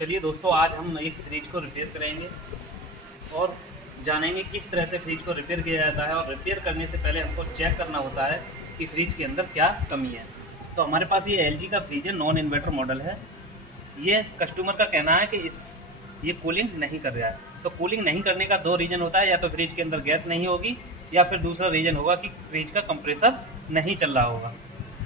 चलिए दोस्तों, आज हम एक फ्रिज को रिपेयर करेंगे और जानेंगे किस तरह से फ्रिज को रिपेयर किया जाता है। और रिपेयर करने से पहले हमको चेक करना होता है कि फ्रिज के अंदर क्या कमी है। तो हमारे पास ये एलजी का फ्रिज है, नॉन इन्वर्टर मॉडल है। ये कस्टमर का कहना है कि ये कूलिंग नहीं कर रहा है। तो कूलिंग नहीं करने का दो रीज़न होता है, या तो फ्रिज के अंदर गैस नहीं होगी, या फिर दूसरा रीज़न होगा कि फ्रिज का कंप्रेसर नहीं चल रहा होगा।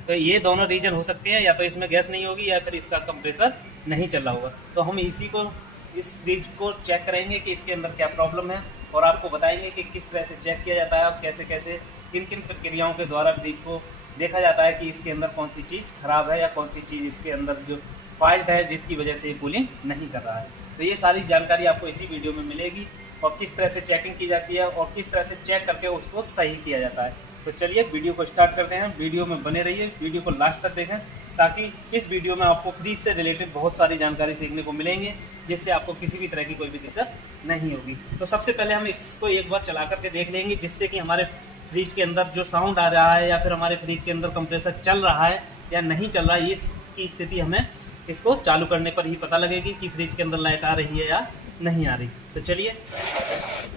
तो ये दोनों रीजन हो सकते हैं, या तो इसमें गैस नहीं होगी या फिर इसका कंप्रेसर नहीं चल रहा होगा। तो हम इस फ्रिज को चेक करेंगे कि इसके अंदर क्या प्रॉब्लम है, और आपको बताएंगे कि किस तरह से चेक किया जाता है और कैसे कैसे किन किन प्रक्रियाओं के द्वारा फ्रिज को देखा जाता है कि इसके अंदर कौन सी चीज़ खराब है या कौन सी चीज़ इसके अंदर जो फॉल्ट है जिसकी वजह से ये कूलिंग नहीं कर रहा है। तो ये सारी जानकारी आपको इसी वीडियो में मिलेगी, और किस तरह से चेकिंग की जाती है और किस तरह से चेक करके उसको सही किया जाता है। तो चलिए वीडियो को स्टार्ट करते हैं। वीडियो में बने रहिए, वीडियो को लास्ट तक देखें, ताकि इस वीडियो में आपको फ्रिज से रिलेटेड बहुत सारी जानकारी सीखने को मिलेंगे, जिससे आपको किसी भी तरह की कोई भी दिक्कत नहीं होगी। तो सबसे पहले हम इसको एक बार चला करके देख लेंगे, जिससे कि हमारे फ्रिज के अंदर जो साउंड आ रहा है या फिर हमारे फ्रिज के अंदर कंप्रेसर चल रहा है या नहीं चल रहा है, इसकी स्थिति हमें इसको चालू करने पर ही पता लगेगी कि फ्रिज के अंदर लाइट आ रही है या नहीं आ रही। तो चलिए,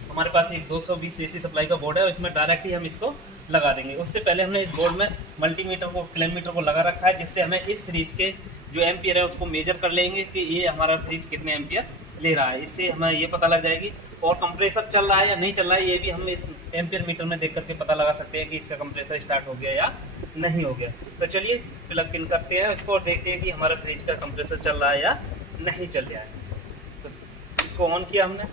हमारे पास एक 220 एसी सप्लाई का बोर्ड है और इसमें डायरेक्ट ही हम इसको लगा देंगे। उससे पहले हमने इस बोर्ड में मल्टीमीटर को, फ्लैममीटर को लगा रखा है, जिससे हमें इस फ्रिज के जो एम्पियर है उसको मेजर कर लेंगे कि ये हमारा फ्रिज कितने एम्पियर ले रहा है। इससे हमें ये पता लग जाएगी। और कंप्रेसर चल रहा है या नहीं चल रहा है, ये भी हम इस एम्पियर मीटर में देख करके पता लगा सकते हैं कि इसका कंप्रेसर स्टार्ट हो गया या नहीं हो गया। तो चलिए प्लग इन करते हैं इसको और देखते हैं कि हमारा फ्रिज का कंप्रेसर चल रहा है या नहीं चल रहा है। तो इसको ऑन किया हमने।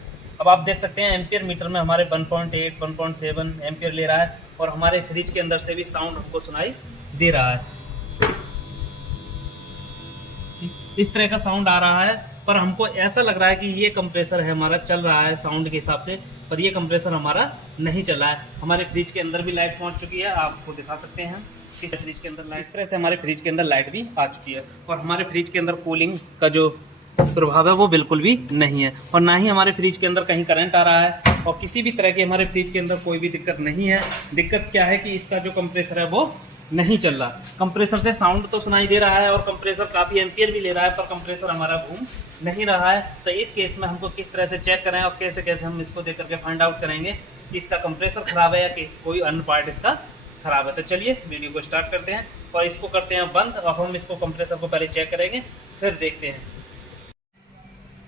अब आप देख सकते हैं एम्पियर मीटर में हमारे 1.8, 1.7 एम्पियर ले रहा है, और हमारे फ्रिज के अंदर से भी साउंड हमको सुनाई दे रहा है। इस तरह का साउंड आ रहा है, पर हमको ऐसा लग रहा है कि ये कंप्रेसर है हमारा चल रहा है साउंड के हिसाब से, पर ये कंप्रेसर हमारा नहीं चल रहा है। हमारे फ्रिज के अंदर भी लाइट पहुंच चुकी है, आपको दिखा सकते हैं कि फ्रिज के अंदर लाइट, इस तरह से हमारे फ्रिज के अंदर लाइट भी आ चुकी है, और हमारे फ्रिज के अंदर कूलिंग का जो प्रभाव है वो बिल्कुल भी नहीं है, और ना ही हमारे फ्रिज के अंदर कहीं करंट आ रहा है, और किसी भी तरह की हमारे फ्रिज के अंदर कोई भी दिक्कत नहीं है। दिक्कत क्या है कि इसका जो कंप्रेसर है वो नहीं चल रहा। कंप्रेसर से साउंड तो सुनाई दे रहा है और कंप्रेसर काफ़ी एम्पियर भी ले रहा है, पर कंप्रेसर हमारा घूम नहीं रहा है। तो इस केस में हमको किस तरह से चेक करें और कैसे कैसे हम इसको देख करके फाइंड आउट करेंगे कि इसका कंप्रेसर खराब है या कि कोई अन्य पार्ट इसका खराब है। तो चलिए वीडियो को स्टार्ट करते हैं और इसको करते हैं बंद, और हम इसको कंप्रेसर को पहले चेक करेंगे फिर देखते हैं।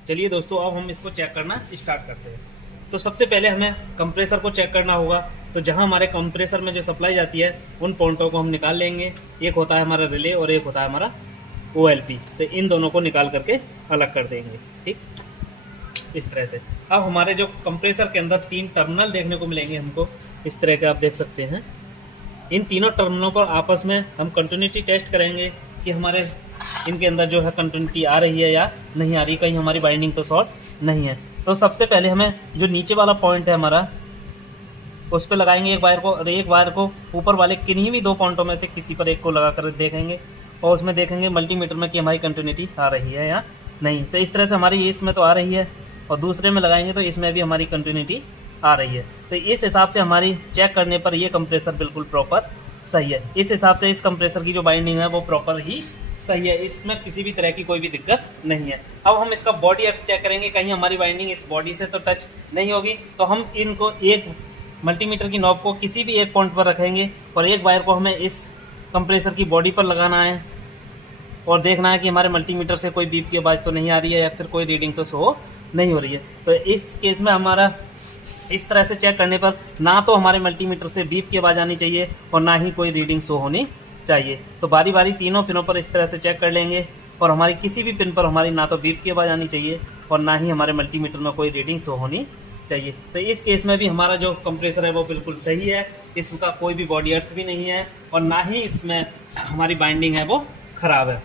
चलिए दोस्तों, अब हम इसको चेक करना स्टार्ट करते हैं। तो सबसे पहले हमें कंप्रेसर को चेक करना होगा। तो जहां हमारे कंप्रेसर में जो सप्लाई जाती है उन पॉइंटों को हम निकाल लेंगे। एक होता है हमारा रिले और एक होता है हमारा OLP। तो इन दोनों को निकाल करके अलग कर देंगे, ठीक, इस तरह से। अब हमारे जो कंप्रेसर के अंदर 3 टर्मिनल देखने को मिलेंगे हमको, इस तरह के आप देख सकते हैं। इन तीनों टर्मिनलों पर आपस में हम कंटिन्यूटी टेस्ट करेंगे कि हमारे इनके अंदर जो है कंटिन्यूटी आ रही है या नहीं आ रही, कहीं हमारी बाइंडिंग तो शॉर्ट नहीं है। तो सबसे पहले हमें जो नीचे वाला पॉइंट है हमारा, उस पर लगाएंगे एक वायर को, और एक वायर को ऊपर वाले किन्हीं भी 2 पॉइंटों में से किसी पर एक को लगा कर देखेंगे, और उसमें देखेंगे मल्टीमीटर में कि हमारी कंटिन्यूटी आ रही है या नहीं। तो इस तरह से हमारी इसमें तो आ रही है, और दूसरे में लगाएंगे तो इसमें भी हमारी कंटिन्यूटी आ रही है। तो इस हिसाब से हमारी चेक करने पर ये कंप्रेसर बिल्कुल प्रॉपर सही है। इस हिसाब से इस कंप्रेसर की जो बाइंडिंग है वो प्रॉपर ही सही है, इसमें किसी भी तरह की कोई भी दिक्कत नहीं है। अब हम इसका बॉडी अर्थ चेक करेंगे, कहीं हमारी बाइंडिंग इस बॉडी से तो टच नहीं होगी। तो हम इनको एक मल्टीमीटर की नॉब को किसी भी एक पॉइंट पर रखेंगे, और एक वायर को हमें इस कंप्रेसर की बॉडी पर लगाना है, और देखना है कि हमारे मल्टीमीटर से कोई बीप की आवाज़ तो नहीं आ रही है या फिर कोई रीडिंग तो शो नहीं हो रही है। तो इस केस में हमारा इस तरह से चेक करने पर ना तो हमारे मल्टीमीटर से बीप की आवाज़ आनी चाहिए और ना ही कोई रीडिंग शो होनी चाहिए। तो बारी बारी तीनों पिनों पर इस तरह से चेक कर लेंगे, और हमारी किसी भी पिन पर हमारी ना तो बीप की आवाज़ आनी चाहिए और ना ही हमारे मल्टीमीटर में कोई रीडिंग शो होनी चाहिए। तो इस केस में भी हमारा जो कंप्रेसर है वो बिल्कुल सही है, इसका कोई भी बॉडी अर्थ भी नहीं है, और ना ही इसमें हमारी बाइंडिंग है वो खराब है।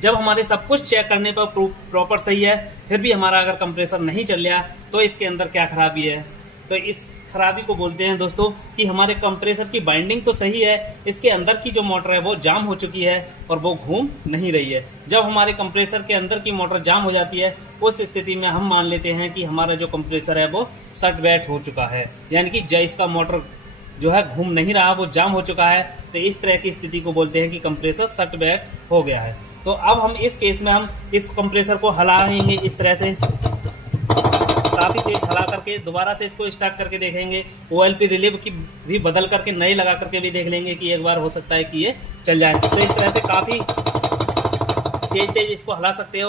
जब हमारे सब कुछ चेक करने पर प्रॉपर सही है, फिर भी हमारा अगर कंप्रेसर नहीं चल रहा, तो इसके अंदर क्या खराबी है? तो इस खराबी को बोलते हैं दोस्तों कि हमारे कंप्रेसर की बाइंडिंग तो सही है, इसके अंदर की जो मोटर है वो जाम हो चुकी है और वो घूम नहीं रही है। जब हमारे कंप्रेसर के अंदर की मोटर जाम हो जाती है, उस स्थिति में हम मान लेते हैं कि हमारा जो कंप्रेसर है वो सट बैट हो चुका है, यानी कि इसका मोटर जो है घूम नहीं रहा, वो जाम हो चुका है। तो इस तरह की स्थिति को बोलते हैं कि कंप्रेसर सट बैट हो गया है। तो अब हम इस केस में हम इस कंप्रेसर को हिलाएंगे इस तरह से, काफ़ी तेज हिला करके दोबारा से इसको स्टार्ट करके देखेंगे। OLP रिले की भी बदल करके नए लगा करके भी देख लेंगे कि एक बार हो सकता है कि ये चल जाए। तो इस तरह से काफ़ी तेज इसको हिला सकते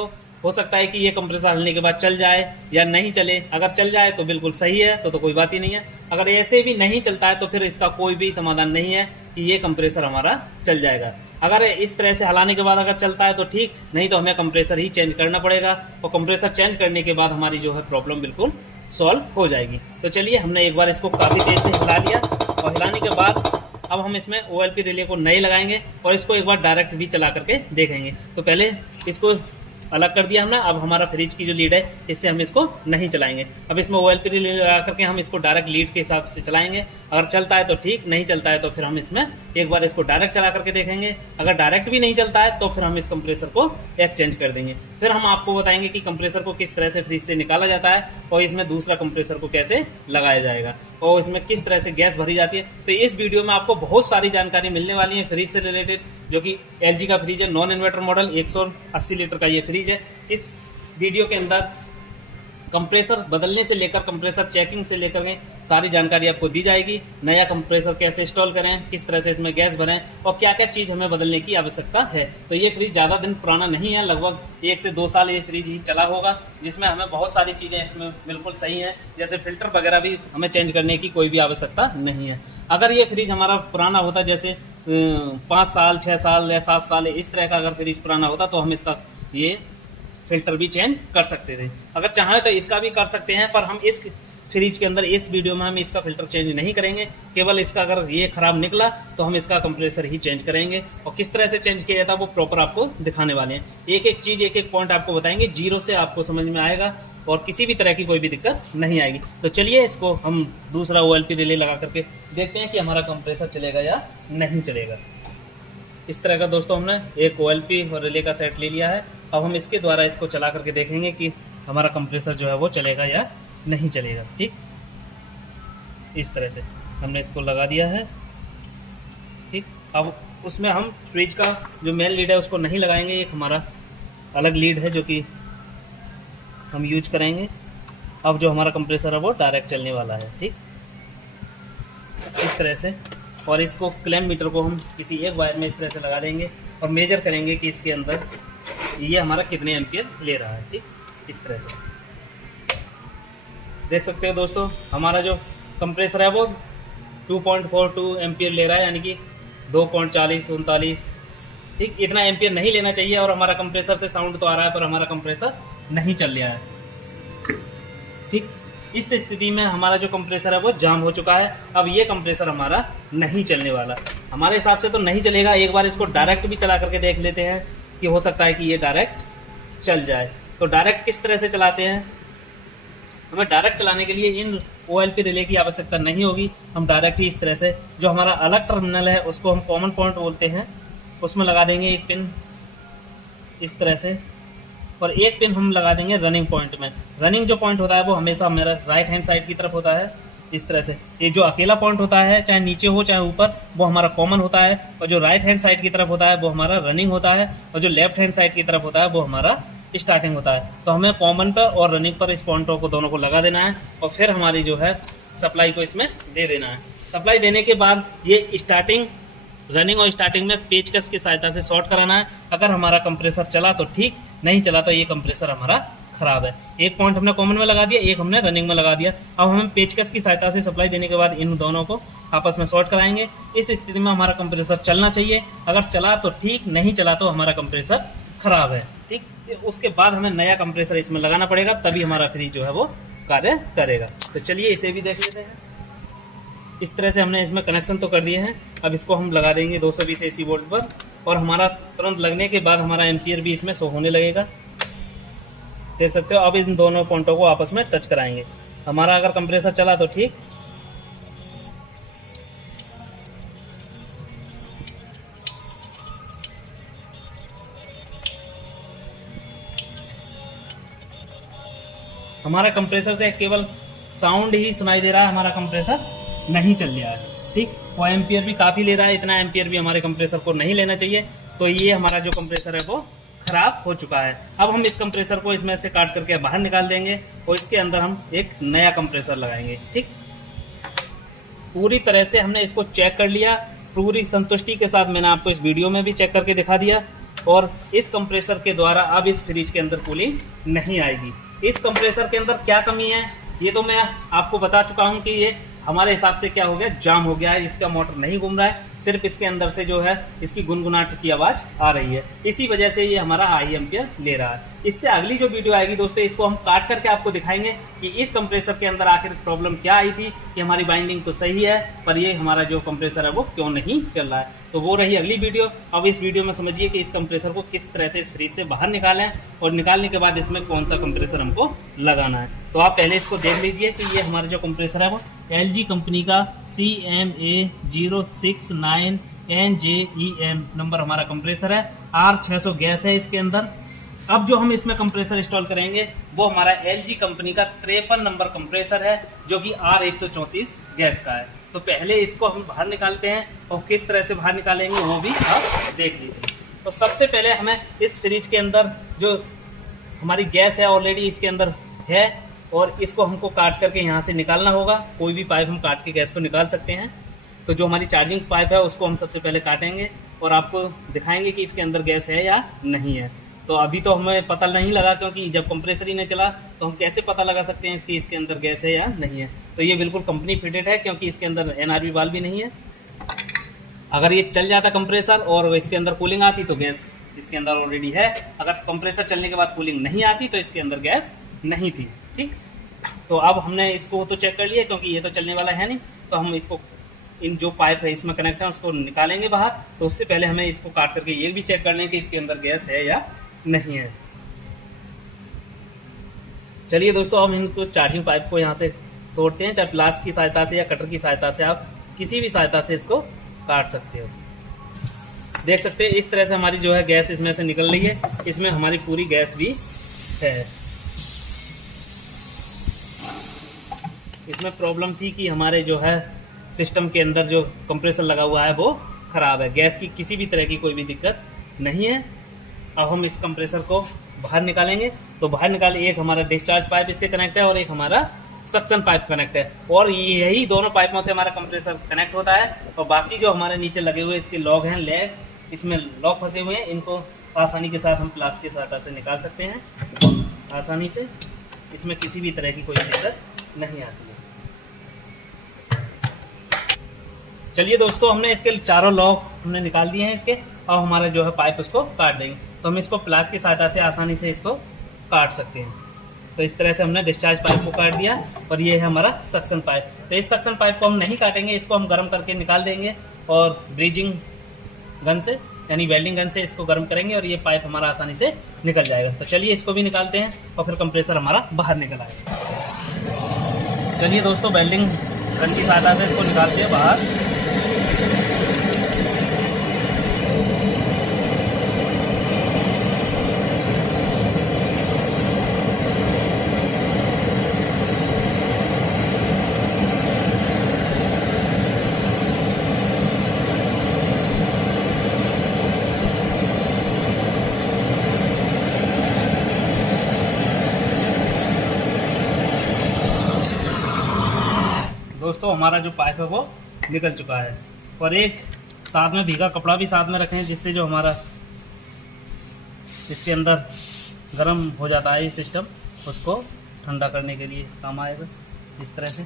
हो सकता है कि ये कंप्रेसर हिलने के बाद चल जाए या नहीं चले। अगर चल जाए तो बिल्कुल सही है, तो कोई बात ही नहीं है। अगर ऐसे भी नहीं चलता है तो फिर इसका कोई भी समाधान नहीं है कि ये कंप्रेसर हमारा चल जाएगा। अगर इस तरह से हिलाने के बाद अगर चलता है तो ठीक, नहीं तो हमें कंप्रेसर ही चेंज करना पड़ेगा, और कंप्रेसर चेंज करने के बाद हमारी जो है प्रॉब्लम बिल्कुल सॉल्व हो जाएगी। तो चलिए, हमने एक बार इसको काफ़ी तेज से हिला लिया, और हिलाने के बाद अब हम इसमें OLP रिले को नए लगाएंगे और इसको एक बार डायरेक्ट भी चला करके देखेंगे। तो पहले इसको अलग कर दिया हमने। अब हमारा फ्रिज की जो लीड है इससे हम इसको नहीं चलाएंगे। अब इसमें OLP रिले लगा करके हम इसको डायरेक्ट लीड के हिसाब से चलाएंगे। अगर चलता है तो ठीक, नहीं चलता है तो फिर हम इसमें एक बार इसको डायरेक्ट चला करके देखेंगे। अगर डायरेक्ट भी नहीं चलता है तो फिर हम इस कंप्रेसर को एक्सचेंज कर देंगे। फिर हम आपको बताएंगे कि कंप्रेसर को किस तरह से फ्रिज से निकाला जाता है और इसमें दूसरा कंप्रेसर को कैसे लगाया जाएगा और इसमें किस तरह से गैस भरी जाती है। तो इस वीडियो में आपको बहुत सारी जानकारी मिलने वाली है फ्रिज से रिलेटेड, जो कि LG का फ्रिज है, नॉन इन्वर्टर मॉडल, 180 लीटर का ये फ्रिज है। इस वीडियो के अंदर कंप्रेसर बदलने से लेकर कंप्रेसर चेकिंग से लेकर के सारी जानकारी आपको दी जाएगी। नया कंप्रेसर कैसे इंस्टॉल करें, किस तरह से इसमें गैस भरें और क्या क्या चीज़ हमें बदलने की आवश्यकता है। तो ये फ्रिज ज़्यादा दिन पुराना नहीं है, लगभग 1 से 2 साल ये फ्रिज ही चला होगा, जिसमें हमें बहुत सारी चीज़ें इसमें बिल्कुल सही हैं, जैसे फिल्टर वगैरह भी हमें चेंज करने की कोई भी आवश्यकता नहीं है। अगर ये फ्रिज हमारा पुराना होता, जैसे 5 साल 6 साल या 7 साल इस तरह का अगर फ्रिज पुराना होता, तो हम इसका ये फिल्टर भी चेंज कर सकते थे। अगर चाहें तो इसका भी कर सकते हैं, पर हम इस फ्रिज के अंदर इस वीडियो में हम इसका फिल्टर चेंज नहीं करेंगे। केवल इसका अगर ये खराब निकला तो हम इसका कंप्रेसर ही चेंज करेंगे, और किस तरह से चेंज किया जाता है वो प्रॉपर आपको दिखाने वाले हैं। एक एक चीज़, एक एक पॉइंट आपको बताएंगे, जीरो से आपको समझ में आएगा और किसी भी तरह की कोई भी दिक्कत नहीं आएगी। तो चलिए, इसको हम दूसरा OLP रिले लगा करके देखते हैं कि हमारा कंप्रेसर चलेगा या नहीं चलेगा। इस तरह का दोस्तों हमने एक OLP और रिले का सेट ले लिया है। अब हम इसके द्वारा इसको चला करके देखेंगे कि हमारा कंप्रेसर जो है वो चलेगा या नहीं चलेगा। ठीक, इस तरह से हमने इसको लगा दिया है। ठीक, अब उसमें हम फ्रिज का जो मेन लीड है उसको नहीं लगाएंगे, एक हमारा अलग लीड है जो कि हम यूज करेंगे। अब जो हमारा कंप्रेसर है वो डायरेक्ट चलने वाला है। ठीक, इस तरह से, और इसको क्लैम्प मीटर को हम किसी एक वायर में इस तरह से लगा देंगे और मेजर करेंगे कि इसके अंदर ये हमारा कितने एम्पियर ले रहा है। ठीक, इस तरह से देख सकते हो दोस्तों, हमारा जो कंप्रेसर है वो 2.42 एम्पियर ले रहा है, यानी कि 2.40-39। ठीक, इतना एम्पियर नहीं लेना चाहिए, और हमारा कंप्रेसर से साउंड तो आ रहा है पर हमारा कंप्रेसर नहीं चल रहा है। ठीक, इस स्थिति में हमारा जो कंप्रेसर है वो जाम हो चुका है। अब ये कंप्रेसर हमारा नहीं चलने वाला, हमारे हिसाब से तो नहीं चलेगा। एक बार इसको डायरेक्ट भी चला करके देख लेते हैं कि हो सकता है कि ये डायरेक्ट चल जाए। तो डायरेक्ट किस तरह से चलाते हैं, हमें डायरेक्ट चलाने के लिए इन OLP रिले की आवश्यकता नहीं होगी। हम डायरेक्ट ही इस तरह से, जो हमारा अलग टर्मिनल है उसको हम कॉमन पॉइंट बोलते हैं, उसमें लगा देंगे एक पिन इस तरह से, और एक पिन हम लगा देंगे रनिंग पॉइंट में। रनिंग जो पॉइंट होता है वो हमेशा मेरा राइट हैंड साइड की तरफ होता है, इस तरह से। ये जो अकेला पॉइंट होता है, चाहे नीचे हो चाहे ऊपर, वो हमारा कॉमन होता है, और जो राइट हैंड साइड की तरफ होता है वो हमारा रनिंग होता है, और जो लेफ्ट हैंड साइड की तरफ होता है वो हमारा स्टार्टिंग होता है। तो हमें कॉमन पर और रनिंग पर इस पॉइंटों को दोनों को लगा देना है, और फिर हमारी जो है सप्लाई को इसमें दे देना है। सप्लाई देने के बाद ये स्टार्टिंग, रनिंग और स्टार्टिंग में पेचकस की सहायता से शॉर्ट कराना है। अगर हमारा कंप्रेसर चला तो ठीक, नहीं चला तो ये कंप्रेसर हमारा खराब है। एक पॉइंट हमने कॉमन में लगा दिया, एक हमने रनिंग में लगा दिया। अब हम पेचकस की सहायता से सप्लाई देने के बाद इन दोनों को आपस में शॉर्ट कराएंगे। इस स्थिति में हमारा कंप्रेसर चलना चाहिए, अगर चला तो ठीक, नहीं चला तो हमारा कंप्रेसर खराब है। ठीक, उसके बाद हमें नया कंप्रेसर इसमें लगाना पड़ेगा, तभी हमारा फ्रिज जो है वो कार्य करेगा। तो चलिए इसे भी देख लेते हैं। इस तरह से हमने इसमें कनेक्शन तो कर दिए हैं। अब इसको हम लगा देंगे 220 AC वोल्ट पर, और हमारा तुरंत लगने के बाद हमारा एम्पियर भी इसमें शो होने लगेगा। देख सकते हो, अब इन दोनों पॉइंटों को आपस में टच कराएंगे। हमारा अगर कंप्रेसर चला तो ठीक, हमारा कंप्रेसर से केवल साउंड ही सुनाई दे रहा है, हमारा कंप्रेसर नहीं चल रहा है। ठीक, वो एम्पियर भी काफ़ी ले रहा है, इतना एम्पियर भी हमारे कंप्रेसर को नहीं लेना चाहिए। तो ये हमारा जो कंप्रेसर है वो खराब हो चुका है। अब हम इस कंप्रेसर को इसमें से काट करके बाहर निकाल देंगे और इसके अंदर हम एक नया कंप्रेसर लगाएंगे। ठीक, पूरी तरह से हमने इसको चेक कर लिया, पूरी संतुष्टि के साथ मैंने आपको इस वीडियो में भी चेक करके दिखा दिया। और इस कंप्रेसर के द्वारा अब इस फ्रिज के अंदर कूलिंग नहीं आएगी। इस कंप्रेसर के अंदर क्या कमी है ये तो मैं आपको बता चुका हूं कि ये हमारे हिसाब से क्या हो गया, जाम हो गया है, इसका मोटर नहीं घूम रहा है, सिर्फ इसके अंदर से जो है इसकी गुनगुनाहट की आवाज आ रही है, इसी वजह से ये हमारा हाई एम्पियर ले रहा है। इससे अगली जो वीडियो आएगी दोस्तों, इसको हम काट करके आपको दिखाएंगे कि इस कंप्रेसर के अंदर आखिर प्रॉब्लम क्या आई थी, कि हमारी बाइंडिंग तो सही है पर ये हमारा जो कंप्रेसर है वो क्यों नहीं चल रहा है। तो वो रही अगली वीडियो। अब इस वीडियो में समझिए कि इस कंप्रेसर को किस तरह से इस फ्रिज से बाहर निकालें और निकालने के बाद इसमें कौन सा कंप्रेसर हमको लगाना है। तो आप पहले इसको देख लीजिए कि ये हमारा जो कंप्रेसर है वो LG कंपनी का CMA069NJEM नंबर हमारा कंप्रेसर है। R600 गैस है इसके अंदर। अब जो हम इसमें कंप्रेसर इंस्टॉल करेंगे वो हमारा LG कंपनी का 53 नंबर कंप्रेसर है, जो कि R134 गैस का है। तो पहले इसको हम बाहर निकालते हैं और किस तरह से बाहर निकालेंगे वो भी आप देख लीजिए। तो सबसे पहले हमें इस फ्रिज के अंदर जो हमारी गैस है ऑलरेडी इसके अंदर है और इसको हमको काट करके यहाँ से निकालना होगा। कोई भी पाइप हम काट के गैस को निकाल सकते हैं। तो जो हमारी चार्जिंग पाइप है उसको हम सबसे पहले काटेंगे और आपको दिखाएंगे कि इसके अंदर गैस है या नहीं है। तो अभी तो हमें पता नहीं लगा, क्योंकि जब कंप्रेसर ही नहीं चला तो हम कैसे पता लगा सकते हैं कि इसके अंदर गैस है या नहीं है। तो ये बिल्कुल कंपनी फिटेड है, क्योंकि इसके अंदर NRV वाल्व भी नहीं है। अगर ये चल जाता कंप्रेसर और इसके अंदर कूलिंग आती तो गैस इसके अंदर ऑलरेडी है। अगर कंप्रेसर चलने के बाद कूलिंग नहीं आती तो इसके अंदर गैस नहीं थी। ठीक, तो अब हमने इसको तो चेक कर लिया, क्योंकि ये तो चलने वाला है नहीं। तो हम इसको इन जो पाइप है इसमें कनेक्ट है उसको निकालेंगे बाहर। तो उससे पहले हमें इसको काट करके ये भी चेक कर लें कि इसके अंदर गैस है या नहीं है। चलिए दोस्तों, हम इनको चार्जिंग पाइप को यहाँ से तोड़ते हैं, चाहे प्लास की सहायता से या कटर की सहायता से, आप किसी भी सहायता से इसको काट सकते हो। देख सकते हैं इस तरह से हमारी जो है गैस इसमें से निकल रही है। इसमें हमारी पूरी गैस भी है। इसमें प्रॉब्लम थी कि हमारे जो है सिस्टम के अंदर जो कंप्रेसर लगा हुआ है वो खराब है। गैस की किसी भी तरह की कोई भी दिक्कत नहीं है। अब हम इस कंप्रेसर को बाहर निकालेंगे। तो बाहर निकाले, एक हमारा डिस्चार्ज पाइप इससे कनेक्ट है और एक हमारा सक्शन पाइप कनेक्ट है, और यही दोनों पाइपों से हमारा कंप्रेसर कनेक्ट होता है। और बाकी जो हमारे नीचे लगे हुए इसके लॉग हैं, लैग, इसमें लॉक फंसे हुए हैं, इनको आसानी के साथ हम प्लास की सहायता से निकाल सकते हैं आसानी से। इसमें किसी भी तरह की कोई दिक्कत नहीं आती है। चलिए दोस्तों, हमने इसके चारों लॉक हमने निकाल दिए हैं इसके। अब हमारा जो है पाइप उसको काट देंगे। तो हम इसको प्लास की सहायता से आसानी से इसको काट सकते हैं। तो इस तरह से हमने डिस्चार्ज पाइप को काट दिया और ये है हमारा सक्शन पाइप। तो इस सक्शन पाइप को हम नहीं काटेंगे, इसको हम गर्म करके निकाल देंगे और ब्रीजिंग गन से यानी वेल्डिंग गन से इसको गर्म करेंगे और ये पाइप हमारा आसानी से निकल जाएगा। तो चलिए इसको भी निकालते हैं और फिर कंप्रेसर हमारा बाहर निकल आएगा। चलिए दोस्तों, वेल्डिंग गन की सहायता से इसको निकालते हैं बाहर। दोस्तों, हमारा जो पाइप है वो निकल चुका है। और एक साथ में भीगा कपड़ा भी साथ में रखें, जिससे जो हमारा इसके अंदर गर्म हो जाता है ये सिस्टम, उसको ठंडा करने के लिए काम आएगा इस तरह से।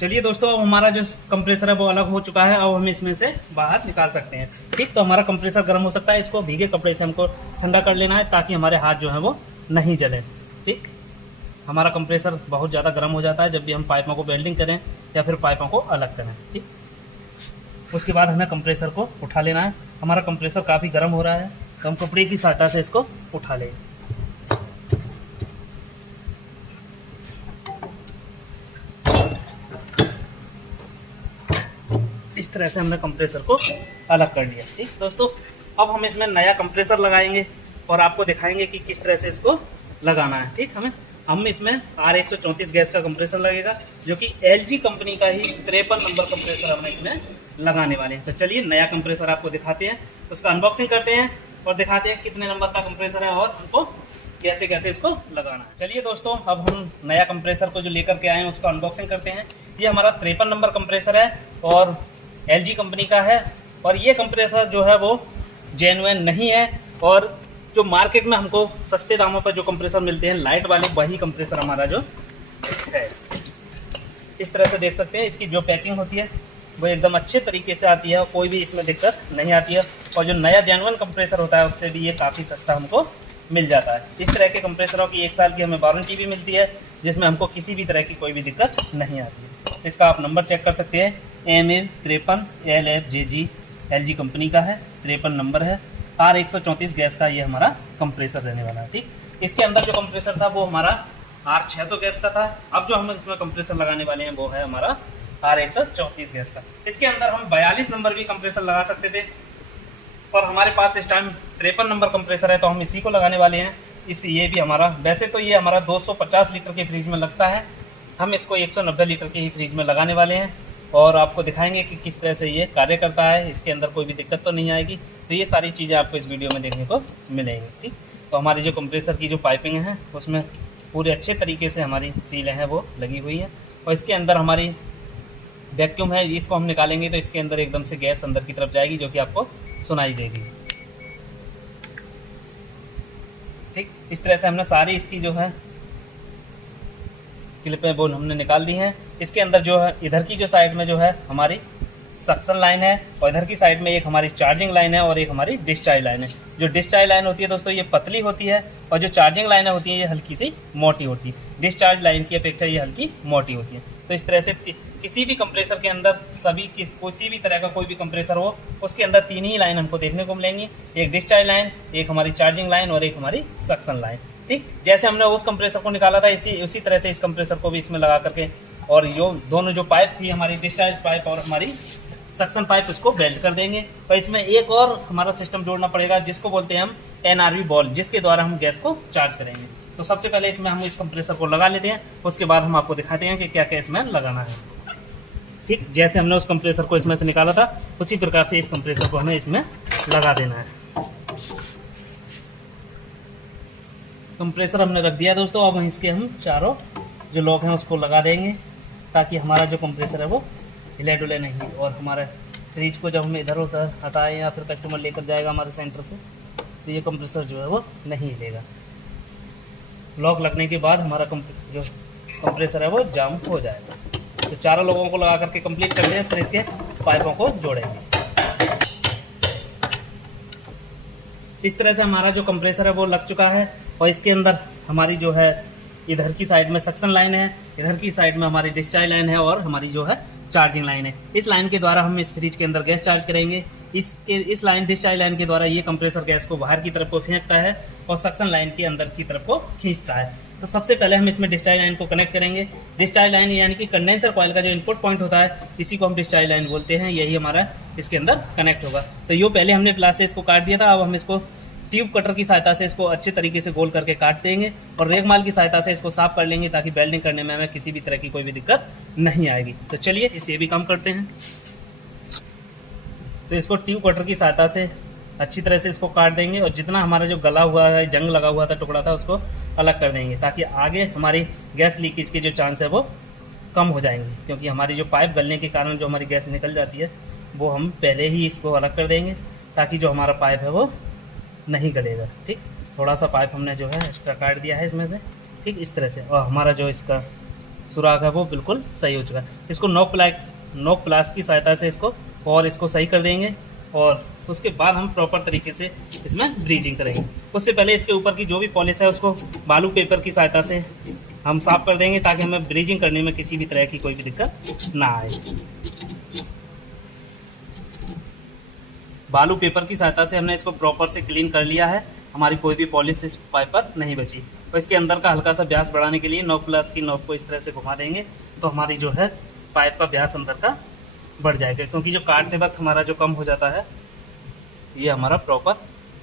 चलिए दोस्तों, अब हमारा जो कंप्रेसर है वो अलग हो चुका है। अब हम इसमें से बाहर निकाल सकते हैं। ठीक, तो हमारा कंप्रेसर गर्म हो सकता है, इसको भीगे कपड़े से हमको ठंडा कर लेना है ताकि हमारे हाथ जो है वो नहीं जले। ठीक, हमारा कंप्रेसर बहुत ज़्यादा गर्म हो जाता है जब भी हम पाइपों को वेल्डिंग करें या फिर पाइपों को अलग करें। ठीक, उसके बाद हमें कंप्रेसर को उठा लेना है। हमारा कंप्रेसर काफ़ी गर्म हो रहा है, तो हम कपड़े की सहायता से इसको उठा लेंगे। इस तरह से हमने कंप्रेसर को अलग कर लिया। ठीक दोस्तों, अब हम इसमें नया कंप्रेसर लगाएंगे और आपको दिखाएंगे कि किस तरह से इसको लगाना है। ठीक, हमें हम इसमें R134 गैस का कंप्रेसर लगेगा, जो कि LG कंपनी का ही 53 नंबर कंप्रेसर हम इसमें लगाने वाले हैं। तो चलिए नया कंप्रेसर आपको दिखाते हैं, उसका अनबॉक्सिंग करते हैं और दिखाते हैं कितने नंबर का कंप्रेसर है और हमको कैसे कैसे इसको लगाना है। चलिए दोस्तों, अब हम नया कंप्रेसर को जो लेकर के आए हैं उसका अनबॉक्सिंग करते हैं। ये हमारा 53 नंबर कंप्रेसर है और LG कंपनी का है, और ये कंप्रेसर जो है वो जेन्युइन नहीं है, और जो मार्केट में हमको सस्ते दामों पर जो कंप्रेसर मिलते हैं लाइट वाले, वही कंप्रेसर हमारा जो है। इस तरह से देख सकते हैं, इसकी जो पैकिंग होती है वो एकदम अच्छे तरीके से आती है, कोई भी इसमें दिक्कत नहीं आती है, और जो नया जेन्युइन कंप्रेसर होता है उससे भी ये काफ़ी सस्ता हमको मिल जाता है। इस तरह के कंप्रेसरों की 1 साल की हमें वारंटी भी मिलती है, जिसमें हमको किसी भी तरह की कोई भी दिक्कत नहीं आती है। इसका आप नंबर चेक कर सकते हैं, MA53LFJG LG कंपनी का है, 53 नंबर है। R134 गैस का ये हमारा कंप्रेसर रहने वाला है। ठीक, इसके अंदर जो कंप्रेसर था वो हमारा R600 गैस का था। अब जो हम इसमें कंप्रेसर लगाने वाले हैं वो है हमारा R134 गैस का। इसके अंदर हम 42 नंबर भी कंप्रेसर लगा सकते थे, पर हमारे पास इस टाइम 53 नंबर कंप्रेसर है, तो हम इसी को लगाने वाले हैं। ये भी हमारा, वैसे तो ये हमारा 250 लीटर के फ्रिज में लगता है, हम इसको 190 लीटर के ही फ्रिज में लगाने वाले हैं, और आपको दिखाएंगे कि किस तरह से ये कार्य करता है। इसके अंदर कोई भी दिक्कत तो नहीं आएगी। तो ये सारी चीज़ें आपको इस वीडियो में देखने को मिलेंगी। ठीक, तो हमारी जो कंप्रेसर की जो पाइपिंग है उसमें पूरे अच्छे तरीके से हमारी सीलें हैं वो लगी हुई है, और इसके अंदर हमारी वैक्यूम है, इसको हम निकालेंगे तो इसके अंदर एकदम से गैस अंदर की तरफ जाएगी, जो कि आपको सुनाई देगी। ठीक, इस तरह से हमने सारी इसकी जो है क्लिपें वो हमने निकाल दी हैं। इसके अंदर जो है इधर की जो साइड में जो है हमारी सक्शन लाइन है, और इधर की साइड में एक हमारी चार्जिंग लाइन है और एक हमारी डिस्चार्ज लाइन है। जो डिस्चार्ज लाइन होती है दोस्तों ये पतली होती है, और जो चार्जिंग लाइन होती है ये हल्की सी मोटी होती है। डिस्चार्ज लाइन की अपेक्षा ये हल्की मोटी होती है। तो इस तरह से किसी भी कंप्रेसर के अंदर किसी भी तरह का कोई भी कंप्रेसर हो, उसके अंदर 3 ही लाइन हमको देखने को मिलेंगी, एक डिस्चार्ज लाइन, एक हमारी चार्जिंग लाइन और एक हमारी सक्शन लाइन। ठीक, जैसे हमने उस कंप्रेसर को निकाला था उसी तरह से इस कंप्रेसर को भी इसमें लगा करके, और जो दोनों जो पाइप थी हमारी डिस्चार्ज पाइप और हमारी सक्शन पाइप, उसको वेल्ड कर देंगे। और इसमें एक और हमारा सिस्टम जोड़ना पड़ेगा, जिसको बोलते हैं हम NRV बॉल, जिसके द्वारा हम गैस को चार्ज करेंगे। तो सबसे पहले इसमें हम इस कंप्रेसर को लगा लेते हैं, उसके बाद हम आपको दिखाते हैं कि क्या क्या इसमें लगाना है। ठीक, जैसे हमने उस कंप्रेसर को इसमें से निकाला था उसी प्रकार से इस कंप्रेसर को हमें इसमें लगा देना है। कंप्रेसर हमने रख दिया दोस्तों, अब इसके हम चारों जो लॉक हैं उसको लगा देंगे, ताकि हमारा जो कंप्रेसर है वो हिले डुले नहीं, और हमारे फ्रिज को जब हम इधर उधर हटाएं या फिर कस्टमर लेकर जाएगा हमारे सेंटर से, तो ये कंप्रेसर जो है वो नहीं हिलेगा। लॉक लगने के बाद हमारा जो कंप्रेसर है वो जाम हो जाएगा। तो चारों लोगों को लगा करके कंप्लीट करते हैं, फिर इसके पाइपों को जोड़ेंगे। इस तरह से हमारा जो कंप्रेसर है वो लग चुका है, और इसके अंदर हमारी जो है इधर की साइड में सक्शन लाइन है, इधर की साइड में हमारी डिस्चार्ज लाइन है, और हमारी जो है चार्जिंग लाइन है। इस लाइन के द्वारा हम इस फ्रिज के अंदर गैस चार्ज करेंगे। इस लाइन डिस्चार्ज लाइन के द्वारा ये कंप्रेसर गैस को बाहर की तरफ को फेंकता है, और सक्शन लाइन के अंदर की तरफ को खींचता है। तो सबसे पहले हम इसमें डिस्चार्ज लाइन को कनेक्ट करेंगे। डिस्चार्ज लाइन यानी कि कंडेंसर कॉइल का जो इनपुट पॉइंट होता है, इसी को हम डिस्चार्ज लाइन बोलते हैं, यही हमारा इसके अंदर कनेक्ट होगा। तो ये पहले हमने प्लास से इसको काट दिया था, अब हम इसको ट्यूब कटर की सहायता से इसको अच्छे तरीके से गोल करके काट देंगे, और रेगमाल की सहायता से इसको साफ कर लेंगे, ताकि वेल्डिंग करने में हमें किसी भी तरह की कोई भी दिक्कत नहीं आएगी। तो चलिए इसे भी काम करते हैं। तो इसको ट्यूब कटर की सहायता से अच्छी तरह से इसको काट देंगे, और जितना हमारा जो गला हुआ है, जंग लगा हुआ था, टुकड़ा था, उसको अलग कर देंगे, ताकि आगे हमारी गैस लीकेज के जो चांस है वो कम हो जाएंगे। क्योंकि हमारी जो पाइप गलने के कारण जो हमारी गैस निकल जाती है, वो हम पहले ही इसको अलग कर देंगे, ताकि जो हमारा पाइप है वो नहीं गलेगा। ठीक, थोड़ा सा पाइप हमने जो है एक्स्ट्रा काट दिया है इसमें से। ठीक, इस तरह से, और हमारा जो इसका सुराख है वो बिल्कुल सही हो चुका है। इसको नोक प्लास की सहायता से इसको सही कर देंगे, और उसके बाद हम प्रॉपर तरीके से इसमें ब्रीजिंग करेंगे। उससे पहले इसके ऊपर की जो भी पॉलिश है उसको बालू पेपर की सहायता से हम साफ कर देंगे, ताकि हमें ब्रीजिंग करने में किसी भी तरह की कोई भी दिक्कत ना आए। बालू पेपर की सहायता से हमने इसको प्रॉपर से क्लीन कर लिया है, हमारी कोई भी पॉलिश इस पाइप पर नहीं बची। और इसके अंदर का हल्का सा व्यास बढ़ाने के लिए नॉब प्लस की नॉब को इस तरह से घुमा देंगे, तो हमारी जो है पाइप का व्यास अंदर का बढ़ जाएगा। क्योंकि जो काटते वक्त हमारा जो कम हो जाता है, ये हमारा प्रॉपर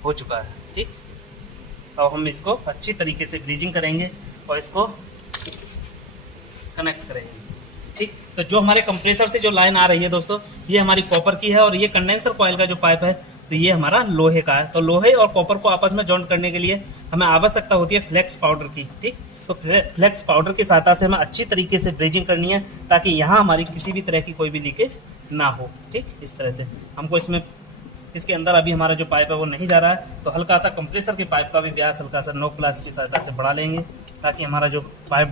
हो चुका है। ठीक, अब हम इसको अच्छी तरीके से ग्रीजिंग करेंगे, और इसको कनेक्ट करेंगे। ठीक, तो जो हमारे कंप्रेसर से जो लाइन आ रही है दोस्तों, ये हमारी कॉपर की है, और ये कंडेंसर कॉइल का जो पाइप है तो ये हमारा लोहे का है। तो लोहे और कॉपर को आपस में जॉइंट करने के लिए हमें आवश्यकता होती है फ्लेक्स पाउडर की। ठीक, तो फ्लेक्स पाउडर की सहायता से हमें अच्छी तरीके से ब्रेजिंग करनी है, ताकि यहाँ हमारी किसी भी तरह की कोई भी लीकेज ना हो। ठीक, इस तरह से हमको इसके अंदर अभी हमारा जो पाइप है वो नहीं जा रहा है, तो हल्का सा कंप्रेसर के पाइप का भी व्यास हल्का सा नोक प्लास की सहायता से बढ़ा लेंगे, ताकि हमारा जो पाइप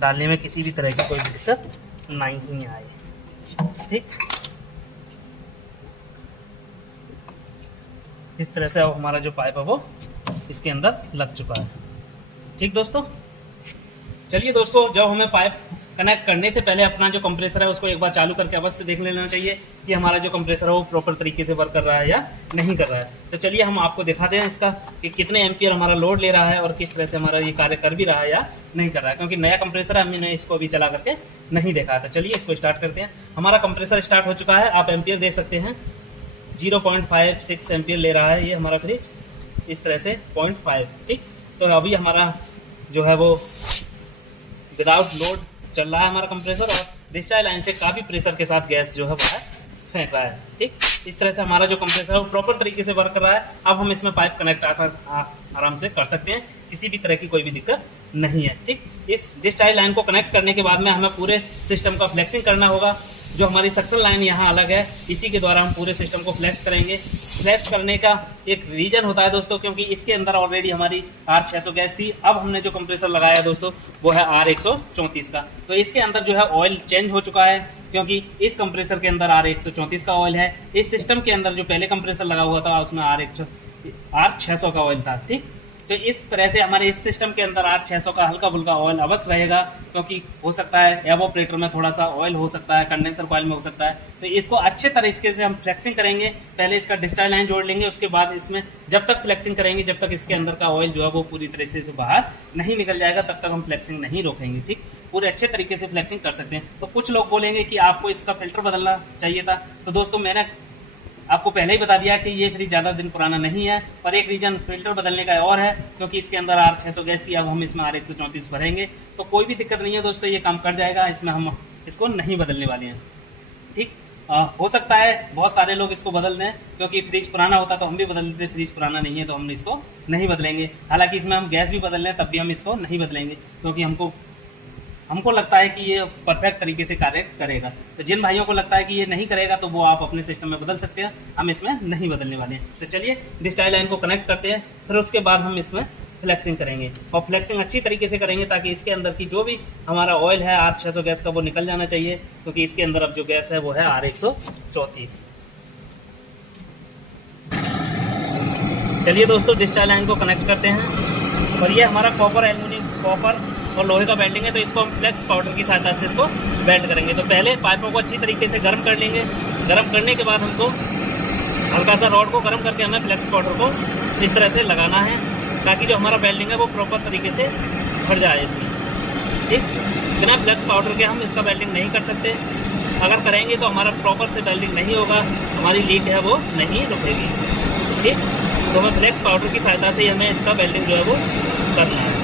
डालने में किसी भी तरह की कोई दिक्कत नहीं आए। ठीक, इस तरह से अब हमारा जो पाइप है वो इसके अंदर लग चुका है। ठीक दोस्तों, चलिए दोस्तों, जब हमें पाइप कनेक्ट करने से पहले अपना जो कंप्रेसर है उसको एक बार चालू करके अवश्य देख लेना चाहिए कि हमारा जो कंप्रेसर है वो प्रॉपर तरीके से वर्क कर रहा है या नहीं कर रहा है। तो चलिए हम आपको दिखाते हैं इसका कि कितने एम्पियर हमारा लोड ले रहा है और किस तरह से हमारा ये कार्य कर भी रहा है या नहीं कर रहा है, क्योंकि नया कंप्रेसर है, हमने इसको अभी चला करके नहीं देखा। तो चलिए इसको स्टार्ट करते हैं। हमारा कंप्रेसर स्टार्ट हो चुका है, आप एम्पियर देख सकते हैं 0.56 एम्पियर ले रहा है ये हमारा फ्रिज, इस तरह से 0.5। ठीक, तो अभी हमारा जो है वो विदाउट लोड चल रहा है हमारा कंप्रेसर, और डिस्चार्ज लाइन से काफ़ी प्रेशर के साथ गैस जो है वो फेंक रहा है। ठीक, इस तरह से हमारा जो कंप्रेसर है वो प्रॉपर तरीके से वर्क कर रहा है। अब हम इसमें पाइप कनेक्ट आराम से कर सकते हैं, किसी भी तरह की कोई भी दिक्कत नहीं है। ठीक, इस डिस्चार्ज लाइन को कनेक्ट करने के बाद में हमें पूरे सिस्टम का फ्लेक्सिंग करना होगा। जो हमारी सक्शन लाइन यहाँ अलग है, इसी के द्वारा हम पूरे सिस्टम को फ्लेक्स करेंगे। फ्लेक्स करने का एक रीजन होता है दोस्तों, क्योंकि इसके अंदर ऑलरेडी हमारी R600 गैस थी। अब हमने जो कंप्रेसर लगाया है दोस्तों वो है R134 का, तो इसके अंदर जो है ऑयल चेंज हो चुका है, क्योंकि इस कंप्रेसर के अंदर R134 का ऑयल है। इस सिस्टम के अंदर जो पहले कंप्रेसर लगा हुआ था उसमें R600 का ऑयल था। ठीक, तो इस तरह से हमारे इस सिस्टम के अंदर R600 का हल्का फुल्का ऑयल अवश्य रहेगा, क्योंकि हो सकता है एवोपरेटर में थोड़ा सा ऑयल हो सकता है, कंडेंसर कॉइल में हो सकता है। तो इसको अच्छे तरीके से हम फ्लेक्सिंग करेंगे। पहले इसका डिस्चार्ज लाइन जोड़ लेंगे, उसके बाद इसमें जब तक फ्लेक्सिंग करेंगे, जब तक इसके अंदर का ऑयल जो है वो पूरी तरह से बाहर नहीं निकल जाएगा, तब तक हम फ्लेक्सिंग नहीं रोकेंगे। ठीक, पूरे अच्छे तरीके से फ्लेक्सिंग कर सकते हैं। तो कुछ लोग बोलेंगे कि आपको इसका फिल्टर बदलना चाहिए था, तो दोस्तों मैंने आपको पहले ही बता दिया कि ये फ्रिज ज़्यादा दिन पुराना नहीं है, और एक रीज़न फिल्टर बदलने का और है, क्योंकि इसके अंदर R600 गैस थी, अब हम इसमें R134 भरेंगे तो कोई भी दिक्कत नहीं है दोस्तों, ये काम कर जाएगा। इसमें हम इसको नहीं बदलने वाले हैं। ठीक, हो सकता है बहुत सारे लोग इसको बदल दें, क्योंकि फ्रिज पुराना होता तो हम भी बदल देते, फ्रिज पुराना नहीं है तो हम इसको नहीं बदलेंगे। हालांकि इसमें हम गैस भी बदल लें तब भी हम इसको नहीं बदलेंगे, क्योंकि हमको लगता है कि ये परफेक्ट तरीके से कार्य करेगा। तो जिन भाइयों को लगता है कि ये नहीं करेगा तो वो आप अपने सिस्टम में बदल सकते हैं, हम इसमें नहीं बदलने वाले हैं। तो चलिए डिस्चार्ज लाइन को कनेक्ट करते हैं, फिर उसके बाद हम इसमें फ्लेक्सिंग करेंगे, और फ्लेक्सिंग अच्छी तरीके से करेंगे ताकि इसके अंदर की जो भी हमारा ऑयल है R600 गैस का वो निकल जाना चाहिए, क्योंकि इसके अंदर अब जो गैस है वो है R134। चलिए दोस्तों, डिस्चार्ज लाइन को कनेक्ट करते हैं, और ये हमारा कॉपर और लोहे का बेल्डिंग है, तो इसको हम फ्लेक्स पाउडर की सहायता से इसको बेल्ट करेंगे। तो पहले पाइपों को अच्छी तरीके से गर्म कर लेंगे। गर्म करने के बाद हमको हल्का सा रॉड को गर्म करके हमें फ्लेक्स पाउडर को इस तरह से लगाना है, ताकि जो हमारा बेल्डिंग है वो प्रॉपर तरीके से भर जाए इसमें। ठीक, बिना फ्लेक्स पाउडर के हम इसका बेल्डिंग नहीं कर सकते। अगर करेंगे तो हमारा प्रॉपर से बेल्डिंग नहीं होगा, हमारी लीक है वो नहीं रुकेगी। ठीक, तो हमें फ्लेक्स पाउडर की सहायता से हमें इसका बेल्डिंग जो है वो करना है।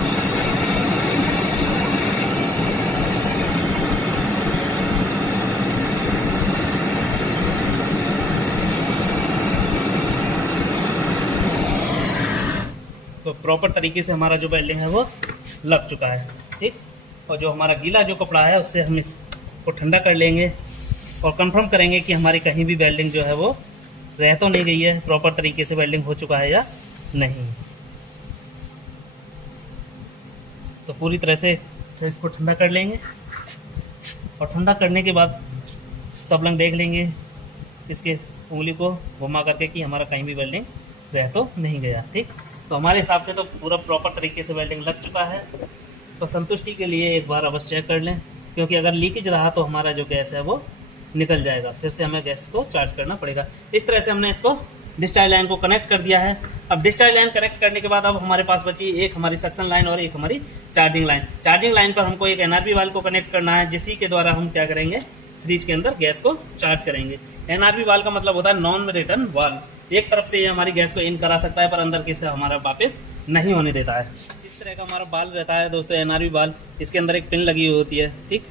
तो प्रॉपर तरीके से हमारा जो बेल्डिंग है वो लग चुका है। ठीक, और जो हमारा गीला जो कपड़ा है उससे हम इसको ठंडा कर लेंगे, और कंफर्म करेंगे कि हमारी कहीं भी वेल्डिंग जो है वो रह तो नहीं गई है, प्रॉपर तरीके से वेल्डिंग हो चुका है या नहीं। तो पूरी तरह से फिर इसको ठंडा कर लेंगे, और ठंडा करने के बाद सब लोग देख लेंगे इसके उंगली को घुमा करके कि हमारा कहीं भी वेल्डिंग रह तो नहीं गया। ठीक, तो हमारे हिसाब से तो पूरा प्रॉपर तरीके से वेल्डिंग लग चुका है। तो संतुष्टि के लिए एक बार अवश्य चेक कर लें, क्योंकि अगर लीकेज रहा तो हमारा जो गैस है वो निकल जाएगा, फिर से हमें गैस को चार्ज करना पड़ेगा। इस तरह से हमने इसको डिस्चार्ज लाइन को कनेक्ट कर दिया है। अब डिस्चार्ज लाइन कनेक्ट करने के बाद अब हमारे पास बची एक हमारी सक्शन लाइन और एक हमारी चार्जिंग लाइन। चार्जिंग लाइन पर हमको एक NRV वाल्व को कनेक्ट करना है, जिसी के द्वारा हम क्या करेंगे, फ्रिज के अंदर गैस को चार्ज करेंगे। NRV वाल्व का मतलब होता है नॉन रिटर्न वाल्व। एक तरफ से ये हमारी गैस को इन करा सकता है, पर अंदर के से हमारा वापस नहीं होने देता है। इस तरह का हमारा बाल रहता है दोस्तों, एनआरवी बाल, इसके अंदर एक पिन लगी हुई होती है। ठीक,